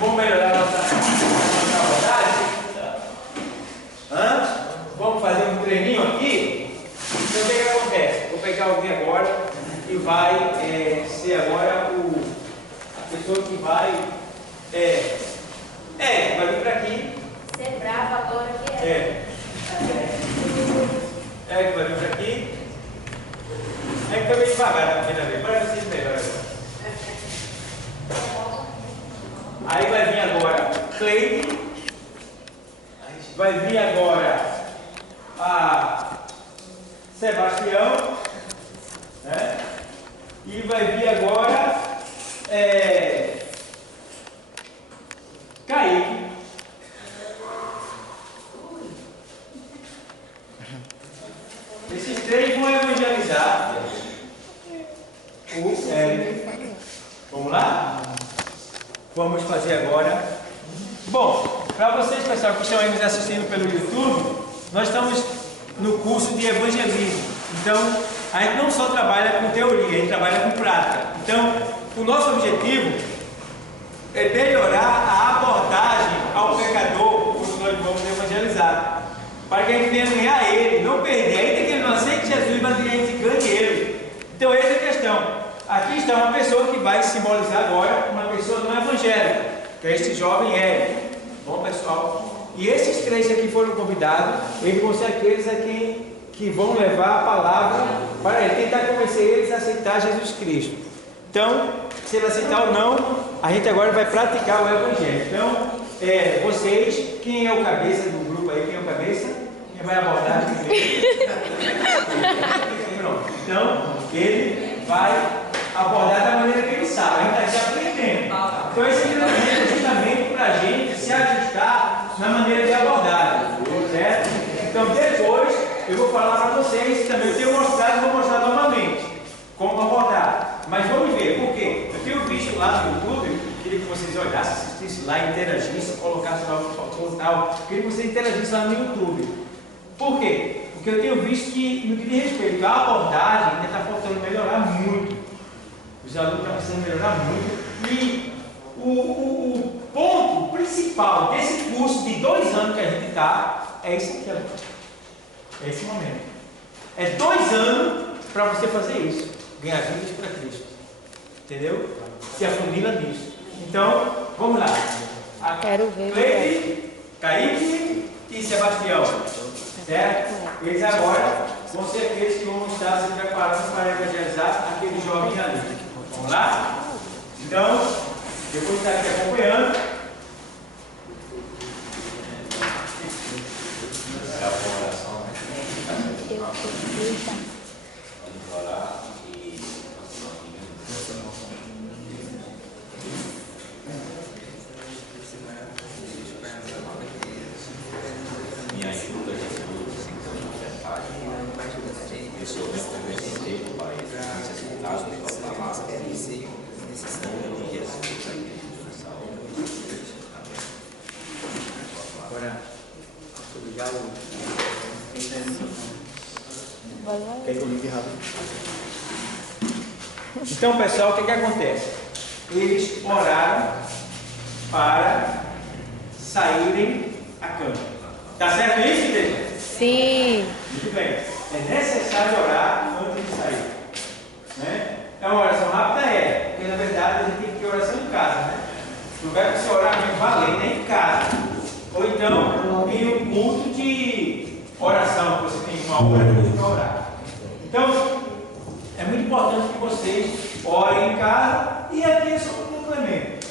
Vamos melhorar a nossa abordagem. Vamos fazer um treininho aqui. Então o que acontece? Vou pegar alguém agora que vai ser agora a pessoa que vai vai vir para aqui. Ser bravo agora que é. Que vai vir para aqui. Também devagar na primeira vez, para vocês melhor agora. Aí vai vir agora Cleide. Vai vir agora a Sebastião. E vai vir agora Kaique. Esses três vão evangelizar o Érico. Vamos lá? Vamos fazer agora. Bom, para vocês, pessoal, que estão aí nos assistindo pelo YouTube, nós estamos no curso de evangelismo. Então, a gente não só trabalha com teoria, a gente trabalha com prática. Então, o nosso objetivo é melhorar a abordagem ao pecador quando nós vamos evangelizar, para que a gente venha ganhar ele, não perder, ainda que ele não aceite Jesus, mas que a gente ganhe ele. Então, essa é a questão. Aqui está uma pessoa que vai simbolizar agora uma pessoa não evangélica, que é este jovem Érico. Bom, pessoal? E esses três aqui foram convidados, eles vão ser aqueles aqui que vão levar a palavra para ele, tentar convencer eles a aceitar Jesus Cristo. Então, se ele aceitar ou não, a gente agora vai praticar o Evangelho. Então, vocês, quem é o cabeça do grupo aí? Quem é o cabeça? Quem vai abordar? Então, ele vai abordar da maneira que ele sabe. A gente está se aprendendo. Então, esse treinamento é justamente para a gente se ajustar na maneira de abordagem. Certo? Então, depois, eu vou falar para vocês, também eu tenho mostrado e vou mostrar novamente como abordar. Mas vamos ver, por quê? Eu tenho visto lá no YouTube, queria que vocês olhassem, assistissem lá, interagissem, colocassem lá o que faltou e tal. Queria que vocês interagissem lá no YouTube. Por quê? Porque eu tenho visto que, no que diz respeito à abordagem, ainda está faltando melhorar muito. Os alunos estão precisando melhorar muito. E o ponto principal desse curso de 2 anos que a gente está é esse aqui, ó. É esse momento. É 2 anos para você fazer isso. Ganhar vidas para Cristo. Entendeu? Se afundila nisso. Então, vamos lá. Quero ver. Cleide, Kaique e Sebastião. Certo? Eles agora vão ser aqueles que vão estar se preparando para evangelizar aquele jovem ali. Vamos lá? Então, eu vou estar aqui acompanhando. Vamos orar e minha ajuda, Jesus, eu sou bem convencido, Pai, necessitado de tua palavra, em nome de Jesus, Agora, obrigado. Quer que eu ligue rápido? Então, pessoal, o que acontece? Eles oraram para saírem a campo. Tá certo isso, igreja? Sim. Muito bem. É necessário orar antes de sair. Né? É uma oração rápida, porque na verdade a gente tem que ter oração em casa, né? Não vai você orar mesmo valer, nem em casa. Ou então em um culto de oração, que você tem uma hora para orar. Então, é muito importante que vocês orem em casa e aqui é só um complemento.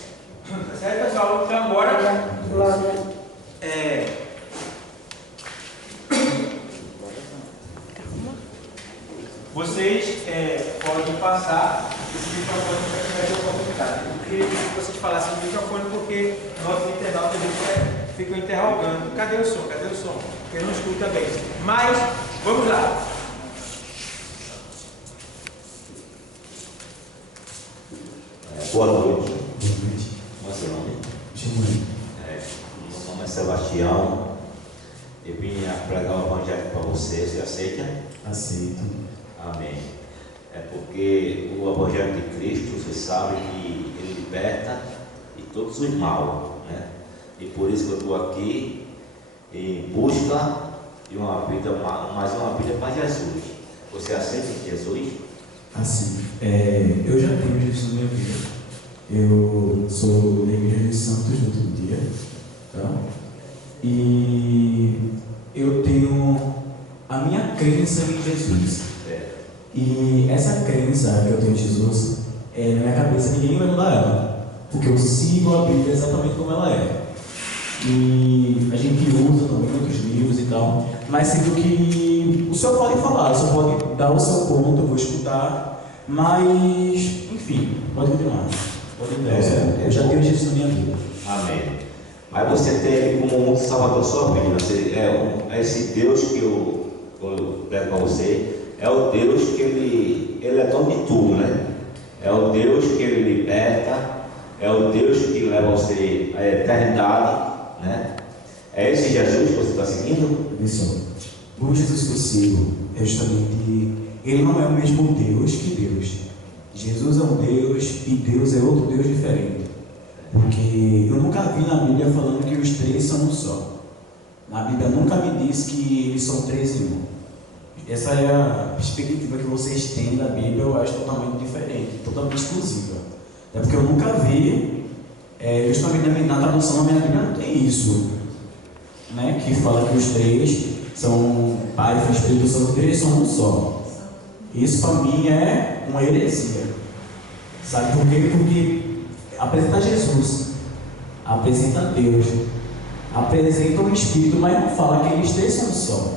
Tá certo, pessoal? Então agora vocês podem passar esse microfone para quem vai ter oportunidade. Eu queria que vocês falassem no microfone porque nossos internautas ficam interrogando. Cadê o som? Cadê o som? Porque não escuta bem. Mas, vamos lá. Boa noite. Boa noite. Como é seu nome? Chamo. Meu nome é Sebastião. Eu vim pregar o evangelho para você. Você aceita? Aceito. Amém. É porque o evangelho de Cristo, você sabe que ele liberta de todos os mal, né? E por isso que eu estou aqui em busca de uma vida, mais uma vida para Jesus. Você aceita Jesus? Assim, eu já tenho Jesus na minha vida. Eu sou da Igreja de Santos do outro dia, tá? E eu tenho a minha crença em Jesus. E essa crença que eu tenho em Jesus, na minha cabeça ninguém vai mudar ela, porque eu sigo a Bíblia exatamente como ela é. E a gente usa também muitos livros e tal, mas sinto que o senhor pode falar, o senhor pode dar o seu ponto, eu vou escutar, mas, enfim, pode continuar. Pode dar, eu já tenho Jesus na minha vida. Amém. Mas você tem ele como um salvador da sua vida. É esse Deus que eu pego para você, é o Deus que ele é dono de tudo, né? É o Deus que ele liberta, é o Deus que leva você à eternidade, né? É esse Jesus que você está seguindo? Isso. O Jesus que eu sigo é justamente, ele não é o mesmo Deus que Deus. Jesus é um Deus e Deus é outro Deus diferente. Porque eu nunca vi na Bíblia falando que os três são um só. Na Bíblia nunca me diz que eles são três em um. Essa é a perspectiva que vocês têm da Bíblia, eu acho totalmente diferente, totalmente exclusiva. É porque eu nunca vi, justamente na tradução da minha Bíblia não tem isso, né? Que fala que os três são Pai, Filho e Espírito Santo, três são um só. Isso para mim é uma heresia. Sabe por quê? Porque apresenta Jesus, apresenta Deus, apresenta o Espírito, mas não fala que eles três são um só.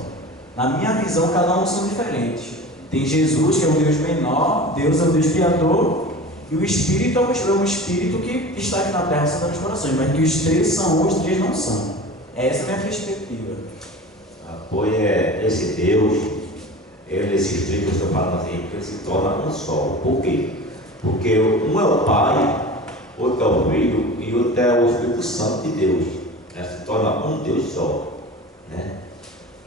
Na minha visão, cada um são diferentes. Tem Jesus, que é o Deus menor, Deus é o Deus criador, e o Espírito é o Espírito que está aqui na terra salvando os corações, mas que os três são, os três não são. Essa é a minha perspectiva. Apoia esse Deus, esses três que eu estou falando assim, que ele se torna um só. Por quê? Porque um é o Pai, outro é o Filho e outro é o Espírito Santo de Deus. Se torna um Deus só, né?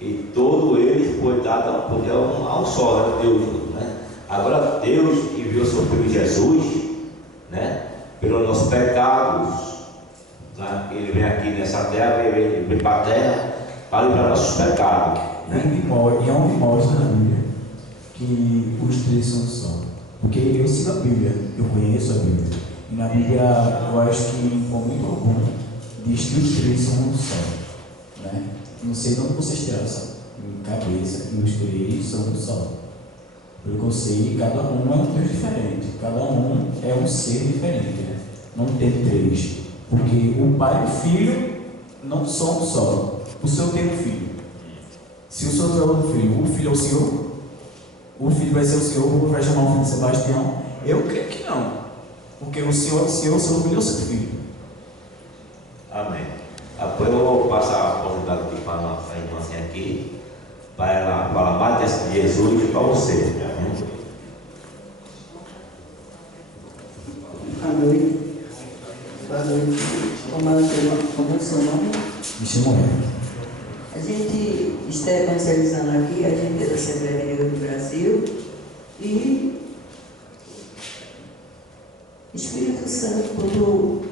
E todo ele foi dado a um só, né? Deus, né? Agora Deus enviou seu Filho Jesus, né? Pelos nossos pecados, né? Ele vem aqui nessa terra, ele vem para a terra para livrar nossos pecados, né? E é um mostra na Bíblia que os três são um só. Porque eu sigo a Bíblia, eu conheço a Bíblia. E na Bíblia eu acho que em momento algum diz que os três são um só, né? Não sei de onde vocês tiraram essa cabeça que os três são um só. Pelo que eu sei, cada um é um Deus diferente, cada um é um ser diferente, né? Não tem três, porque o Pai e o Filho não são um só. O Senhor tem um filho. Se o Senhor tiver um filho, o filho é o Senhor, o filho vai ser o Senhor, como vai chamar o filho de Sebastião? Eu creio que não, porque o Senhor é o Senhor, o seu filho é o seu filho. Amém. Depois eu vou passar a oportunidade aqui para a nossa irmãzinha aqui, para ela falar mais de Jesus para você. Boa noite. Boa noite. Como é o seu nome? Me chamo Hélio. A gente está evangelizando aqui, a gente é da Assembleia Negra do Brasil e Espírito Santo botou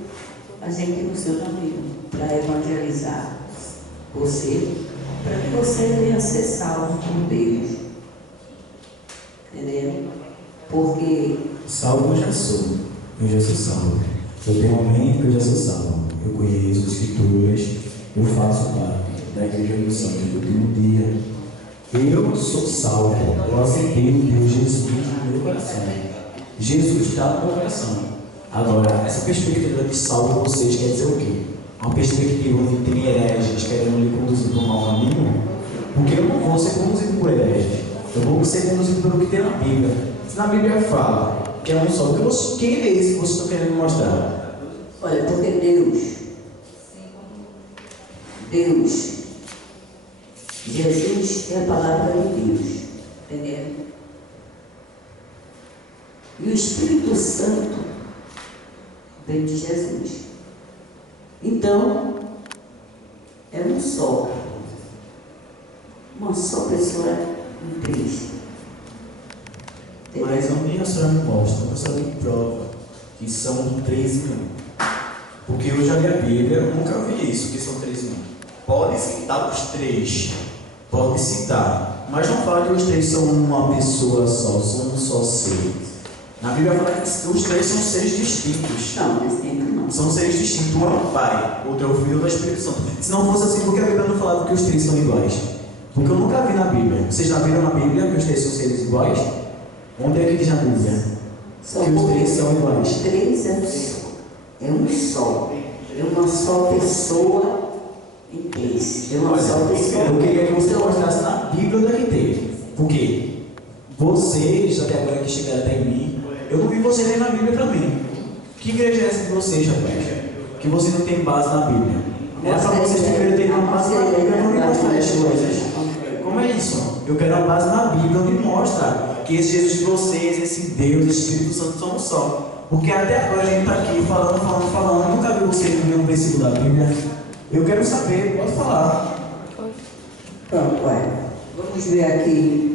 a gente no seu caminho para evangelizar você, para que você venha ser salvo por Deus. Entendeu? Porque salvo eu já sou salvo. Eu tenho uma mente que eu já sou salvo. Eu conheço as Escrituras, eu faço parte da Igreja dos Santos do último dia. Eu sou salvo. Eu aceitei o Deus Jesus no meu coração. Jesus está no meu coração. Agora, essa perspectiva de salvo vocês quer dizer o quê? Uma perspectiva onde tem hereges querendo lhe conduzir para um mau caminho? Porque eu não vou ser conduzido por hereges. Eu vou ser conduzido pelo que tem na Bíblia. Se na Bíblia fala que é um só, quem é esse que vocês estão querendo mostrar? olha, porque Deus, Jesus é a palavra de Deus, entendeu? E o Espírito Santo vem de Jesus. Então, é um só. Uma só pessoa em Cristo. Mas onde a senhora me mostra, a senhora me prova que são 3 em 1. Porque eu já li a Bíblia, eu nunca vi isso, que são 3 em 1. Pode citar os 3, pode citar, mas não fala que os 3 são uma pessoa só, são um só ser. Na Bíblia fala que os 3 são seres distintos. Não, distinto não. São seres distintos, um é o Pai, outro é o Filho e outro é o Espírito Santo. Se não fosse assim, por que a Bíblia não falava que os 3 são iguais? Porque eu nunca vi na Bíblia. Vocês já viram na Bíblia que os 3 são seres iguais? Onde é que diz na Bíblia? Que os 3 são iguais. Os 3 é um só. É uma só pessoa em Cristo. É uma só pessoa. Eu queria que você mostrasse na Bíblia onde é que teve. Por quê? Vocês, até agora que chegaram até em mim, eu não vi vocês ler na Bíblia para mim. Que igreja é essa de vocês, rapaz? Que vocês não têm base na Bíblia. Era para vocês primeiro terem uma base na Bíblia, não me mostrar as coisas. Como é isso? Eu quero uma base na Bíblia onde mostra que esse Jesus de vocês, esse Deus, esse Espírito Santo são um só. Porque até agora a gente está aqui falando. Eu nunca vi vocês ler um versículo da Bíblia. Eu quero saber, pode falar. Pronto, vamos ver aqui.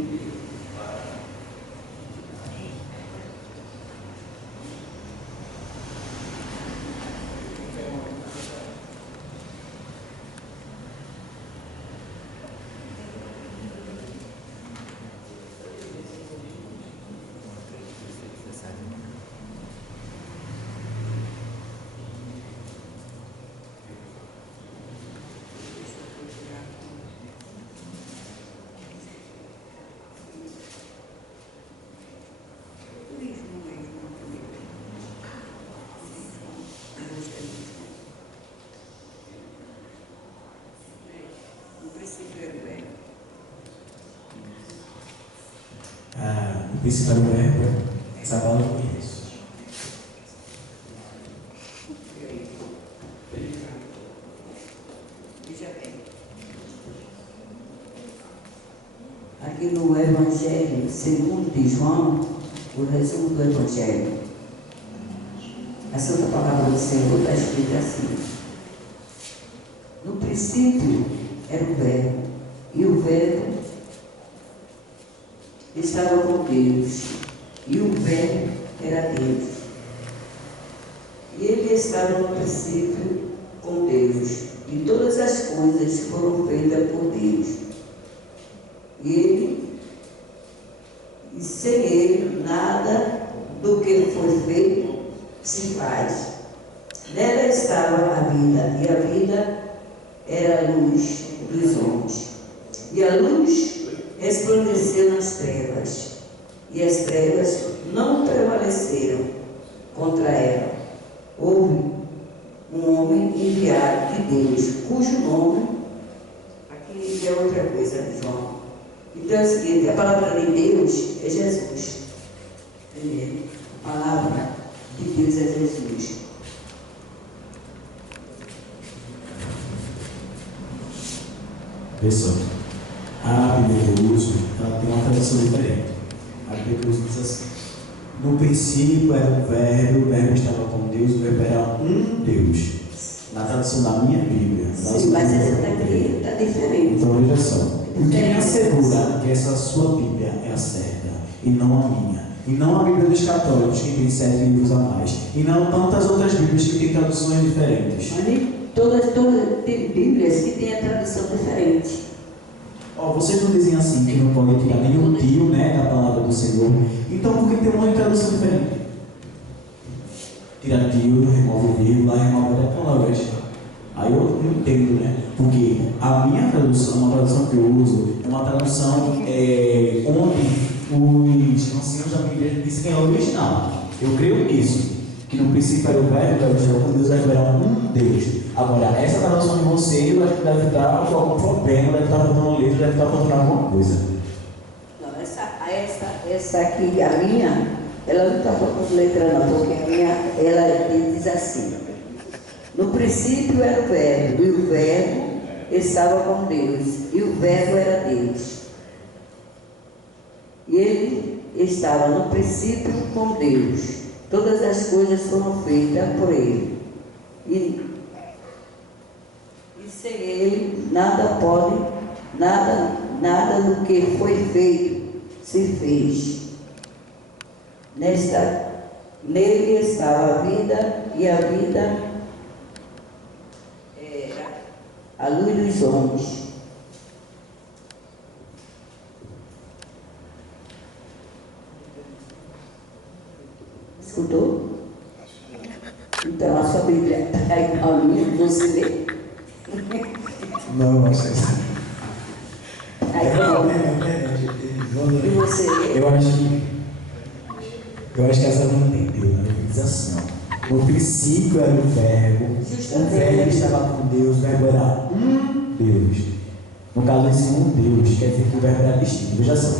O princípio era o verbo, essa palavra eu conheço. Aqui no Evangelho, segundo de João, o resumo do Evangelho, a Santa Palavra do Senhor está escrita assim: no princípio era o Verbo, e o Verbo estava com Deus, e o Verbo era Deus. E ele estava no princípio com Deus, e todas as coisas foram feitas por Deus. E sem ele, nada do que foi feito se faz. Nela estava a vida, e a vida era a luz dos homens. E a luz resplandeceu nas trevas, e as trevas não prevaleceram contra ela. Houve um homem enviado de Deus, cujo nome, aqui é outra coisa, João. Então é o seguinte: a palavra de Deus é Jesus. Primeiro, a palavra de Deus é Jesus. Pessoal, a Bíblia que eu uso, ela tem uma tradução diferente. A Bíblia que eu uso diz assim: no princípio era o verbo estava com Deus, o verbo era um Deus. Na tradução da minha Bíblia. Sim, mas essa daqui está diferente. Então veja só, o que me assegura que essa sua Bíblia é a certa e não a minha, e não a Bíblia dos católicos que tem 7 livros a mais, e não tantas outras Bíblias que têm traduções diferentes. Todas tem Bíblias que têm a tradução diferente. Vocês não dizem assim que não pode tirar nenhum tio, né, da palavra do Senhor. Então por que tem uma tradução diferente? Tira tio, remove vírgula, remove até palavras. Aí eu não entendo, né? Porque a minha tradução, uma tradução que eu uso, é uma tradução onde os anciãos da Bíblia dizem que é original. Eu creio nisso. Que no princípio era o verbo, estava com Deus, era um Deus. Agora, essa tradução de vocês, eu acho que deve estar com algum problema, deve estar faltando um livro, deve estar faltando alguma coisa. Não, essa aqui, a minha, ela não está faltando letra não, porque a minha, ela diz assim: no princípio era o verbo, e o verbo estava com Deus, e o verbo era Deus. E ele estava no princípio com Deus. Todas as coisas foram feitas por Ele. E sem Ele nada do que foi feito se fez. Nele estava a vida, e a vida era a luz dos homens. Escutou? Então a sua Bíblia está igual a minha, você lê. Não, não sei. E você lê? Eu acho que essa não entendeu, né? Diz assim, ó. No princípio era o verbo estava com Deus, o verbo era Deus. No caso, esse Deus quer dizer que o verbo era distinto. Veja só.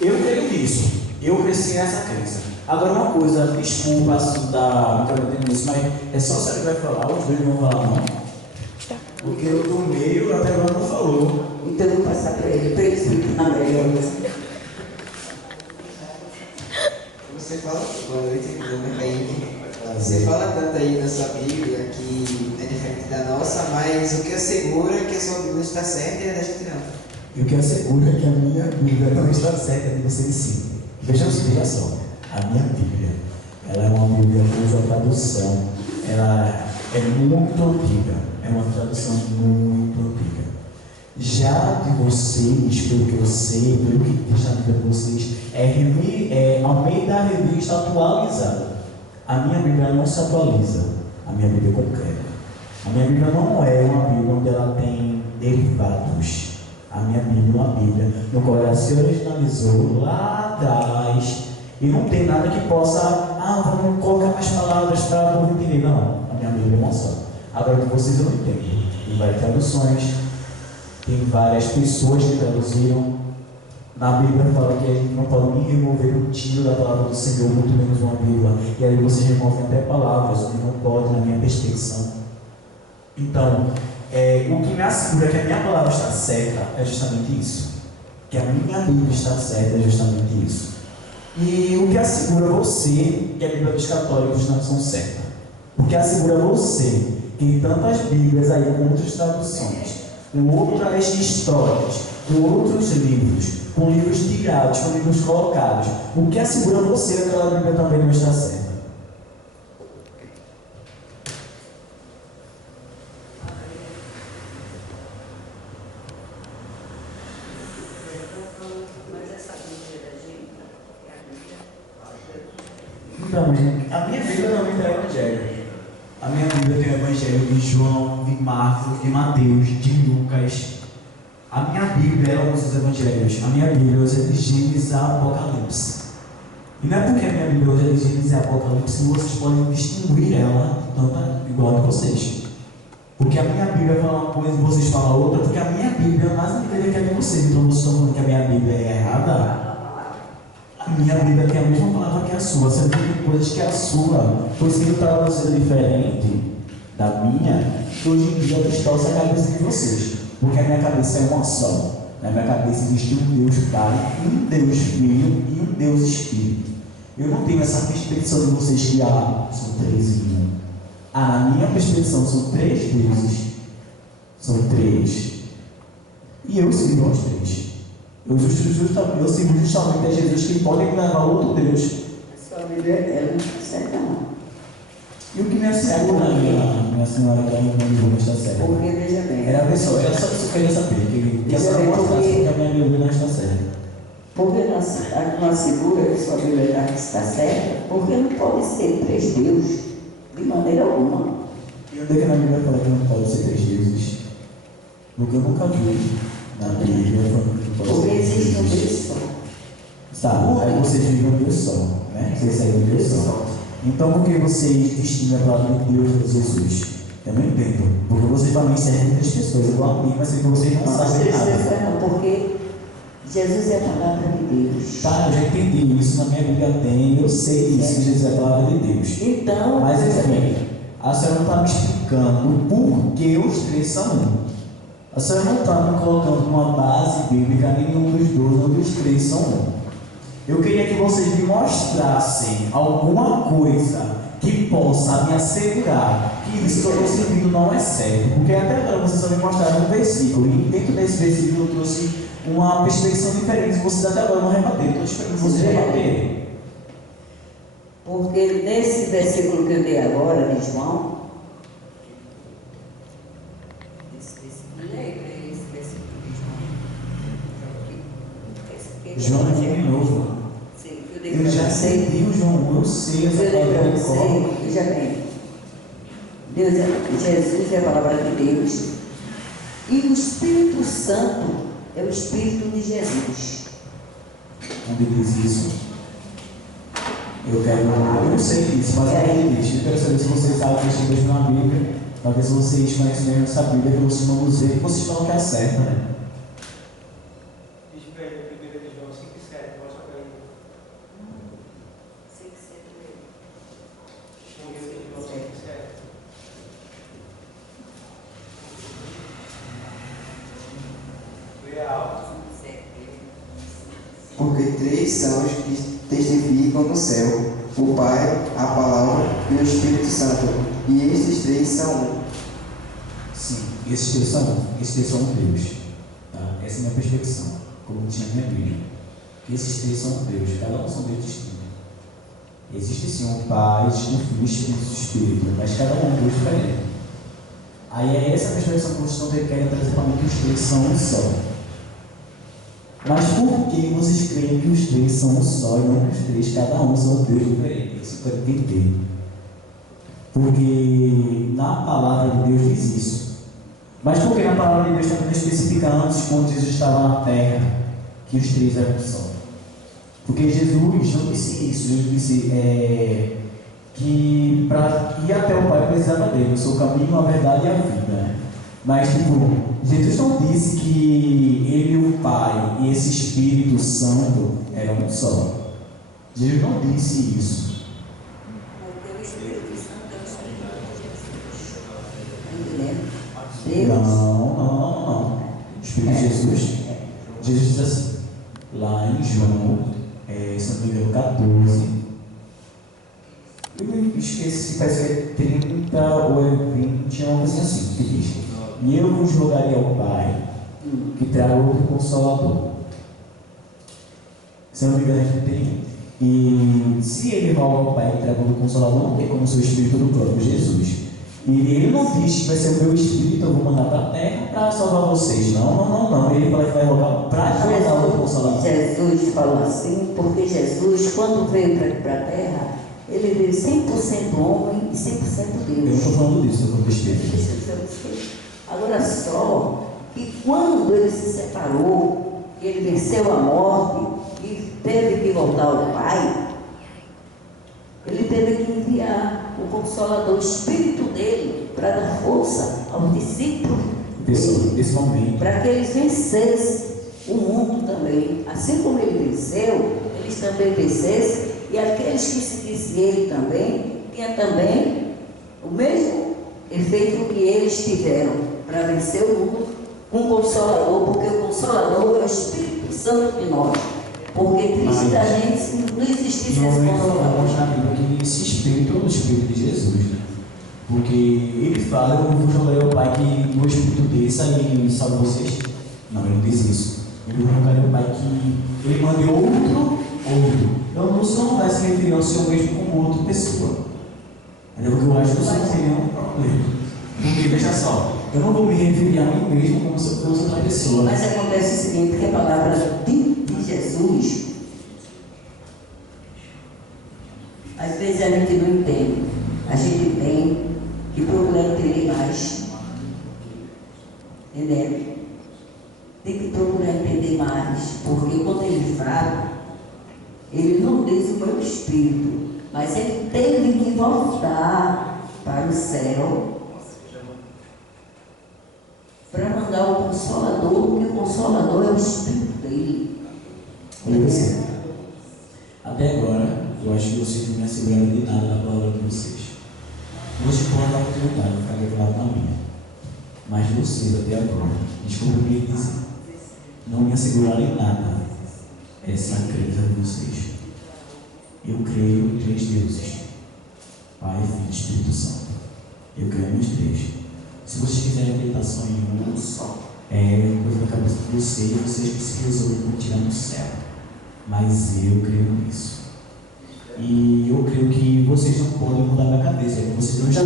Eu creio nisso. Eu cresci nessa crença. Agora uma coisa, desculpa não quero entender isso, mas é só você que vai falar, os dois não vão falar não. Porque eu do meio até agora não falou. Então eu vou passar para ele explicar melhor. Você fala, boa noite, você fala tanto aí na sua Bíblia que é diferente da nossa, mas o que assegura é que a sua Bíblia está certa e a da gente não. E o que assegura é que a minha Bíblia não está certa de você ensina. Veja só, a minha Bíblia, ela é uma Bíblia cuja tradução, ela é muito antiga, é uma tradução muito antiga. Já de vocês, pelo que eu sei, pelo que diz na Bíblia de vocês, ao meio da revista atualizada. A minha Bíblia não se atualiza, a minha Bíblia é concreta. A minha Bíblia não é uma Bíblia onde ela tem derivados. A minha Bíblia é uma Bíblia no qual ela se originalizou lá atrás e não tem nada que possa, vamos colocar mais palavras para o povo entender. Não, a minha Bíblia é uma só. Agora que vocês eu não entendo. Tem várias traduções, tem várias pessoas que traduziram. Na Bíblia fala que a gente não pode nem remover o tiro da palavra do Senhor, muito menos uma vírgula. E aí vocês removem até palavras, o que não pode na minha perspectiva. Então, o que me assegura que a minha palavra está certa é justamente isso. Que a minha Bíblia está certa é justamente isso. E o que assegura você que a Bíblia dos católicos não são certa? O que assegura você que em tantas Bíblias aí com outras traduções, com outras histórias, com outros livros, com livros tirados, com livros colocados, o que assegura você que aquela Bíblia também não está certa? Então, a minha Bíblia também tem o Evangelho. A minha Bíblia tem o Evangelho de João, de Marcos, de Mateus, de Lucas. A minha Bíblia é um dos Evangelhos. A minha Bíblia usa de Gênesis a Apocalipse. E não é porque a minha Bíblia usa de Gênesis a Apocalipse que vocês podem distinguir ela tanto igual a vocês. Porque a minha Bíblia fala uma coisa e vocês falam outra, porque a minha Bíblia é mais antiga que a de vocês. Então vocês estão falando que a minha Bíblia é errada. A minha Bíblia tem a mesma palavra que a sua. Você tem coisas que é a sua. Por isso que ele está sendo diferente da minha, que hoje em dia distorce a cabeça de vocês. Porque a minha cabeça é uma só. Na minha cabeça existe um Deus Pai, um Deus Filho e um Deus Espírito. Eu não tenho essa perspectiva de vocês que são três em um. Na minha perspectiva são três deuses. São três. E eu sirvo aos três. Eu sigo justamente a Jesus que podem levar a outro Deus. A sua Bíblia é não certa não. E o que me assegura, minha senhora, que a minha Bíblia não está certa? Porque, veja bem. Era a pessoa, era só isso que eu queria saber, que a senhora mostrasse que a minha Bíblia não está certa. Porque não assegura que sua Bíblia está certa, porque não pode ser três deuses, de maneira alguma. E onde é que na Bíblia fala que não pode ser três deuses? Porque eu nunca vi na Bíblia porque existe um Deus só. Tá, aí vocês vivem um Deus só, né? Vocês seguem um Deus só. Então por que vocês distinguem a palavra de Deus de Jesus? Eu não entendo. Porque vocês também servem outras pessoas igual a mim, mas que vocês não sabem nada. Não, porque Jesus é a palavra de Deus. Tá, eu já entendi isso, na minha Bíblia tem, eu sei isso, que Jesus é a palavra de Deus. Então, mas enfim, a senhora não está me explicando por que os três são um. A senhora não está me colocando uma base bíblica, nenhum dos dois, onde os três são um. Eu queria que vocês me mostrassem alguma coisa que possa me assegurar que isso que eu estou servindo não é certo. Porque até agora vocês só me mostraram um versículo. E dentro desse versículo eu trouxe uma perspectiva diferente. Vocês até agora não rebateram. Estou esperando vocês rebaterem. Porque nesse versículo que eu dei agora, de João, João é de novo. Eu já sei o João, eu sei essa palavra de cor. Veja bem, Jesus é a palavra de Deus e o Espírito Santo é o Espírito de Jesus. Onde diz isso? Eu não sei disso, mas aí diz. Eu quero saber se vocês sabem que este texto na Bíblia, para ver se vocês conhecem mesmo essa Bíblia, que vocês vão dizer que vocês falam que é certo, né? Diz para ele, 1 João 5,7, mostra para ele. 5,7. Leal. Porque três são os que testificam no céu: o Pai, a Palavra e o Espírito Santo. E esses três são um. Sim, esses três são um. Esses três são um Deus. Tá? Essa é a minha perspectiva, como tinha na minha Bíblia. Esses três são um Deus, cada um são Deus distinto. Existe sim um Pai, existe um Filho, Espírito e Espírito, mas cada um é um Deus diferente. Aí é essa perspectiva que vocês estão querendo trazer para mim, que os três são um só. Mas por que vocês creem que os três são um só e não os três, cada um são um Deus diferente? Isso eu quero entender. Porque na palavra de Deus diz isso. Mas por que na palavra de Deus também especifica antes, quando Jesus estava na terra, que os três eram um só? Porque Jesus não disse isso. Jesus disse que para ir até o Pai precisava dele. Eu sou o caminho, a verdade e a vida. Né? Mas, Jesus não disse que ele, o Pai e esse Espírito Santo eram um só. Jesus não disse isso. Porque o Espírito Santo é o Espírito de Jesus. Não. O Espírito de Jesus. Jesus diz assim, lá em João, se não me engano, 14. Eu me esqueci se parece que é 30 ou é 20, é uma coisa assim, que diz. E eu vos rogaria ao Pai que traga outro Consolador. Se eu não me engano, é 31. E se ele roga ao Pai que traga outro Consolador, não tem como ser o Espírito do próprio Jesus. E ele não diz que vai ser o meu Espírito, eu vou mandar para a terra para salvar vocês. Não. Ele fala que vai rogar para trazer outro Consolador. Jesus falou assim, porque Jesus, quando veio para a terra, ele veio 100% homem e 100% Deus. Eu não estou falando disso, eu estou falando besteira. Agora só que quando ele se separou, ele venceu a morte e teve que voltar ao Pai, ele teve que enviar o Consolador, o Espírito dele, para dar força aos discípulos dele, para que eles vencessem o mundo também. Assim como ele venceu, eles também vencessem, e aqueles que seguissem ele também, tinham também o mesmo efeito que eles tiveram para vencer o mundo com o Consolador, porque o Consolador é o Espírito Santo de nós. Porque triste da gente se não existisse esse Consolador. Que esse Espírito é o Espírito de Jesus, né? Porque ele fala, eu vou jogar ao Pai que o Espírito desça e salve vocês. Não, ele não diz isso. Ele vai jogar ao Pai que ele mande outro. Então você não vai se referir ao seu mesmo como outra pessoa. É o que eu acho que você não tem nenhum problema. Porque, veja só, eu não vou me referir a mim mesmo como se eu fosse outra pessoa. Mas acontece o seguinte, que a palavra de Jesus, às vezes a gente não entende. A gente tem que procurar entender mais. Entendeu? Tem que procurar entender mais. Porque quando ele fala, ele não diz o meu espírito, mas ele teve que voltar para o céu para mandar o Consolador, porque o Consolador é o Espírito dele. Até agora, eu acho que vocês não me asseguraram de nada da palavra de vocês. Hoje pode dar oportunidade, eu ficaria falando na minha. Mas vocês até agora, desculpa me dizer, não me asseguraram em nada. essa crença de vocês. Eu creio em 3 deuses: Pai, Filho e Espírito Santo. Eu creio nos 3. Se vocês quiserem acreditar só em um só, coisa da cabeça de vocês que se resolvem por tirar no céu. Mas eu creio nisso. E eu creio que vocês não podem mudar minha cabeça. Vocês não estão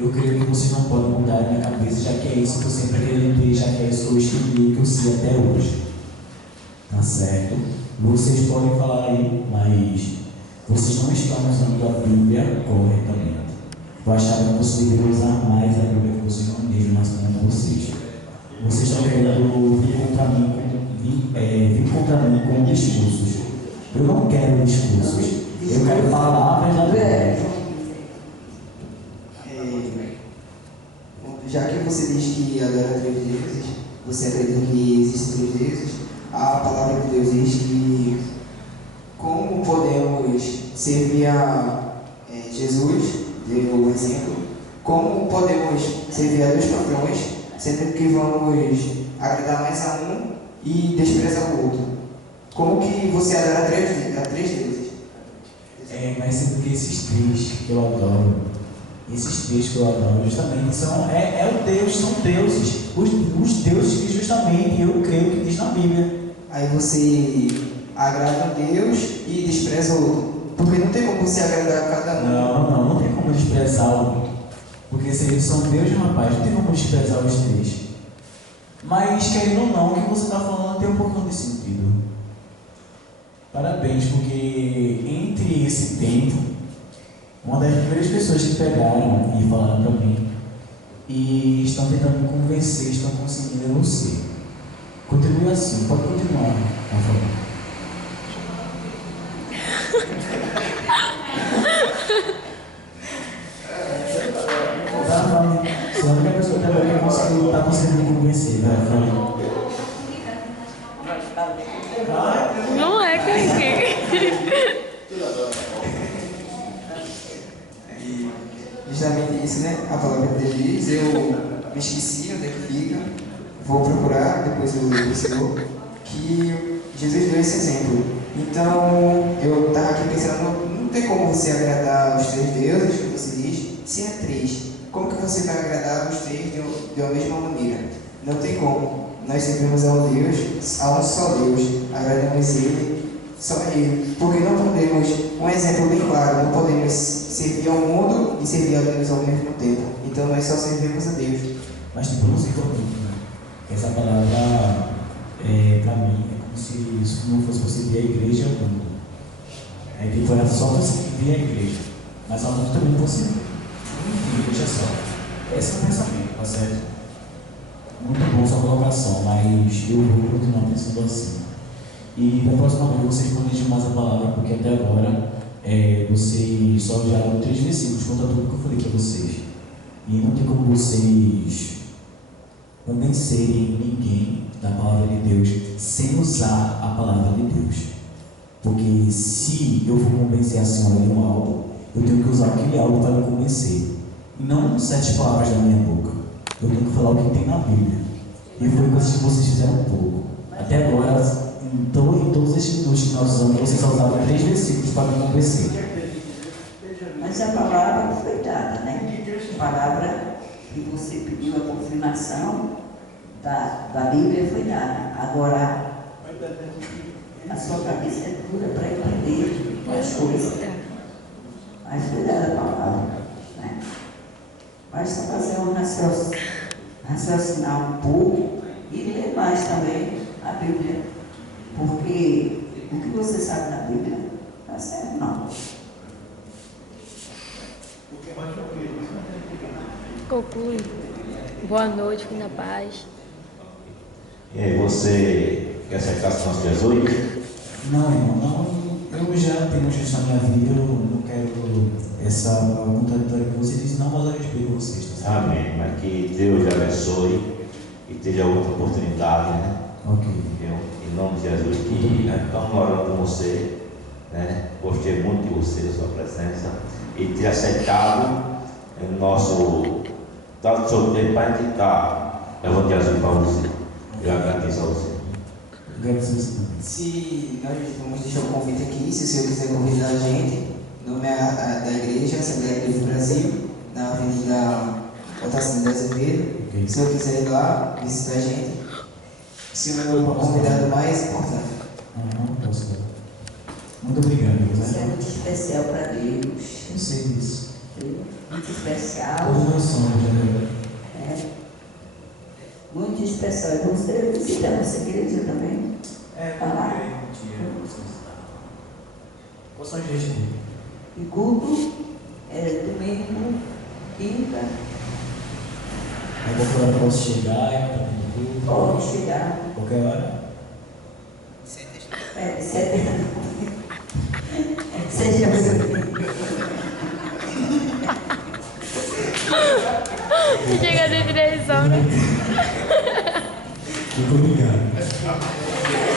Eu creio que vocês não podem mudar a minha cabeça, já que é isso que eu sempre acreditei, já que é isso que eu escrevi, que eu sei até hoje. Tá certo? Vocês podem falar aí, mas vocês não estão usando a Bíblia corretamente. Eu achava que vocês deveriam usar mais a Bíblia que vocês não mesmo nas mãos de vocês. Vocês estão querendo vir contra mim com discursos. Eu não quero discursos. Eu quero palavras da Bíblia. Já que você diz que adora 3 deuses, você acredita que existem 3 deuses, a palavra de Deus diz que como podemos servir a Jesus, deu um exemplo, como podemos servir a 2 patrões, sendo que vamos agradar mais a um e desprezar o outro. Como que você adora a 3 deuses? Mas sendo que esses 3 que eu adoro, justamente são deuses, os deuses que justamente eu creio que diz na Bíblia. Aí você agrada a Deus e despreza o outro, porque não tem como você agradar a cada um. Não tem como desprezar o outro, porque se eles são deuses, rapaz, não tem como desprezar os 3. Mas querendo ou não, o que você está falando tem um pouquinho de sentido. Parabéns, porque entre esse tempo, uma das primeiras pessoas que pegaram e falaram para mim e estão tentando me convencer, estão conseguindo eu não sei. Continue assim, pode continuar, por favor. Você é a única pessoa que está conseguindo me convencer, vai. Não é que Justamente isso, né? A palavra de Deus diz, eu me esqueci onde é que fica, vou procurar, depois eu leio o Senhor, que Jesus deu esse exemplo. Então, eu estava aqui pensando, não tem como você agradar os 3 deuses, que você diz, se é 3. Como que você vai agradar os 3 de uma mesma maneira? Não tem como. Nós servimos a um Deus, a um só Deus, agradamos Ele, só Ele. Porque não podemos, um exemplo bem claro, não podemos servir ao mundo e servir a Deus ao mesmo tempo. Então nós só servimos a Deus. Mas tipo, não se confunde, né? Essa palavra, para mim, é como se isso não fosse você ver a igreja ao mundo. É que foi só você ver a igreja, mas ao mundo também você vê. Enfim, veja só. Esse é o pensamento, tá certo? Muito bom sua colocação, mas eu vou continuar pensando assim. E da próxima vez vocês corrigem mais a palavra, porque até agora vocês só usaram 3 versículos contra tudo que eu falei para vocês. E não tem como vocês convencerem ninguém da palavra de Deus sem usar a palavra de Deus. Porque se eu for convencer a senhora de um algo, eu tenho que usar aquele algo para me convencer. E não 7 palavras da minha boca. Eu tenho que falar o que tem na Bíblia. E foi coisa que vocês fizeram um pouco. Até agora, em todos esses minutos que nós usamos, vocês só usaram 3 versículos para me convencer. Mas a palavra foi dada, né? A palavra que você pediu a confirmação da Bíblia foi dada. Agora, a sua cabeça é dura para entender as coisas. Mas foi dada a palavra, né? Basta fazer um raciocinar um pouco e ler mais também a Bíblia. Porque o que você sabe da Bíblia não está certo, não. conclui. Boa noite, fim da paz. E aí, você quer aceitar o nosso Jesus? Não, irmão, não. Eu já tenho Jesus na minha vida, eu não quero essa contraditória que você disse, não, mas eu respeito vocês. Tá? Amém. Mas que Deus te abençoe e tenha outra oportunidade, né? Ok. Em nome de Jesus, que estamos orando com você, né? Gostei muito de você, da sua presença e ter aceitado o nosso, dado o seu tempo para indicar o Evangelho para você. Eu agradeço a você. Se nós vamos deixar o convite aqui, se o senhor quiser convidar a gente, o nome da igreja, Assembleia do Brasil, na Avenida Otacílio de Azevedo. Se o senhor quiser ir lá visitar a gente, o senhor é o convidado mais importante. Muito obrigado. Isso é muito especial para Deus. Eu sei disso. Muito especial. Todos nós somos, né? É. Muito especial. E você visita a nossa igreja também? Quais são as igrejas? E culto é domingo, quinta. Aí qualquer hora eu posso chegar e estar tendo culto? Pode chegar. Qualquer hora? Seja Chega de direção, né? Muito obrigado.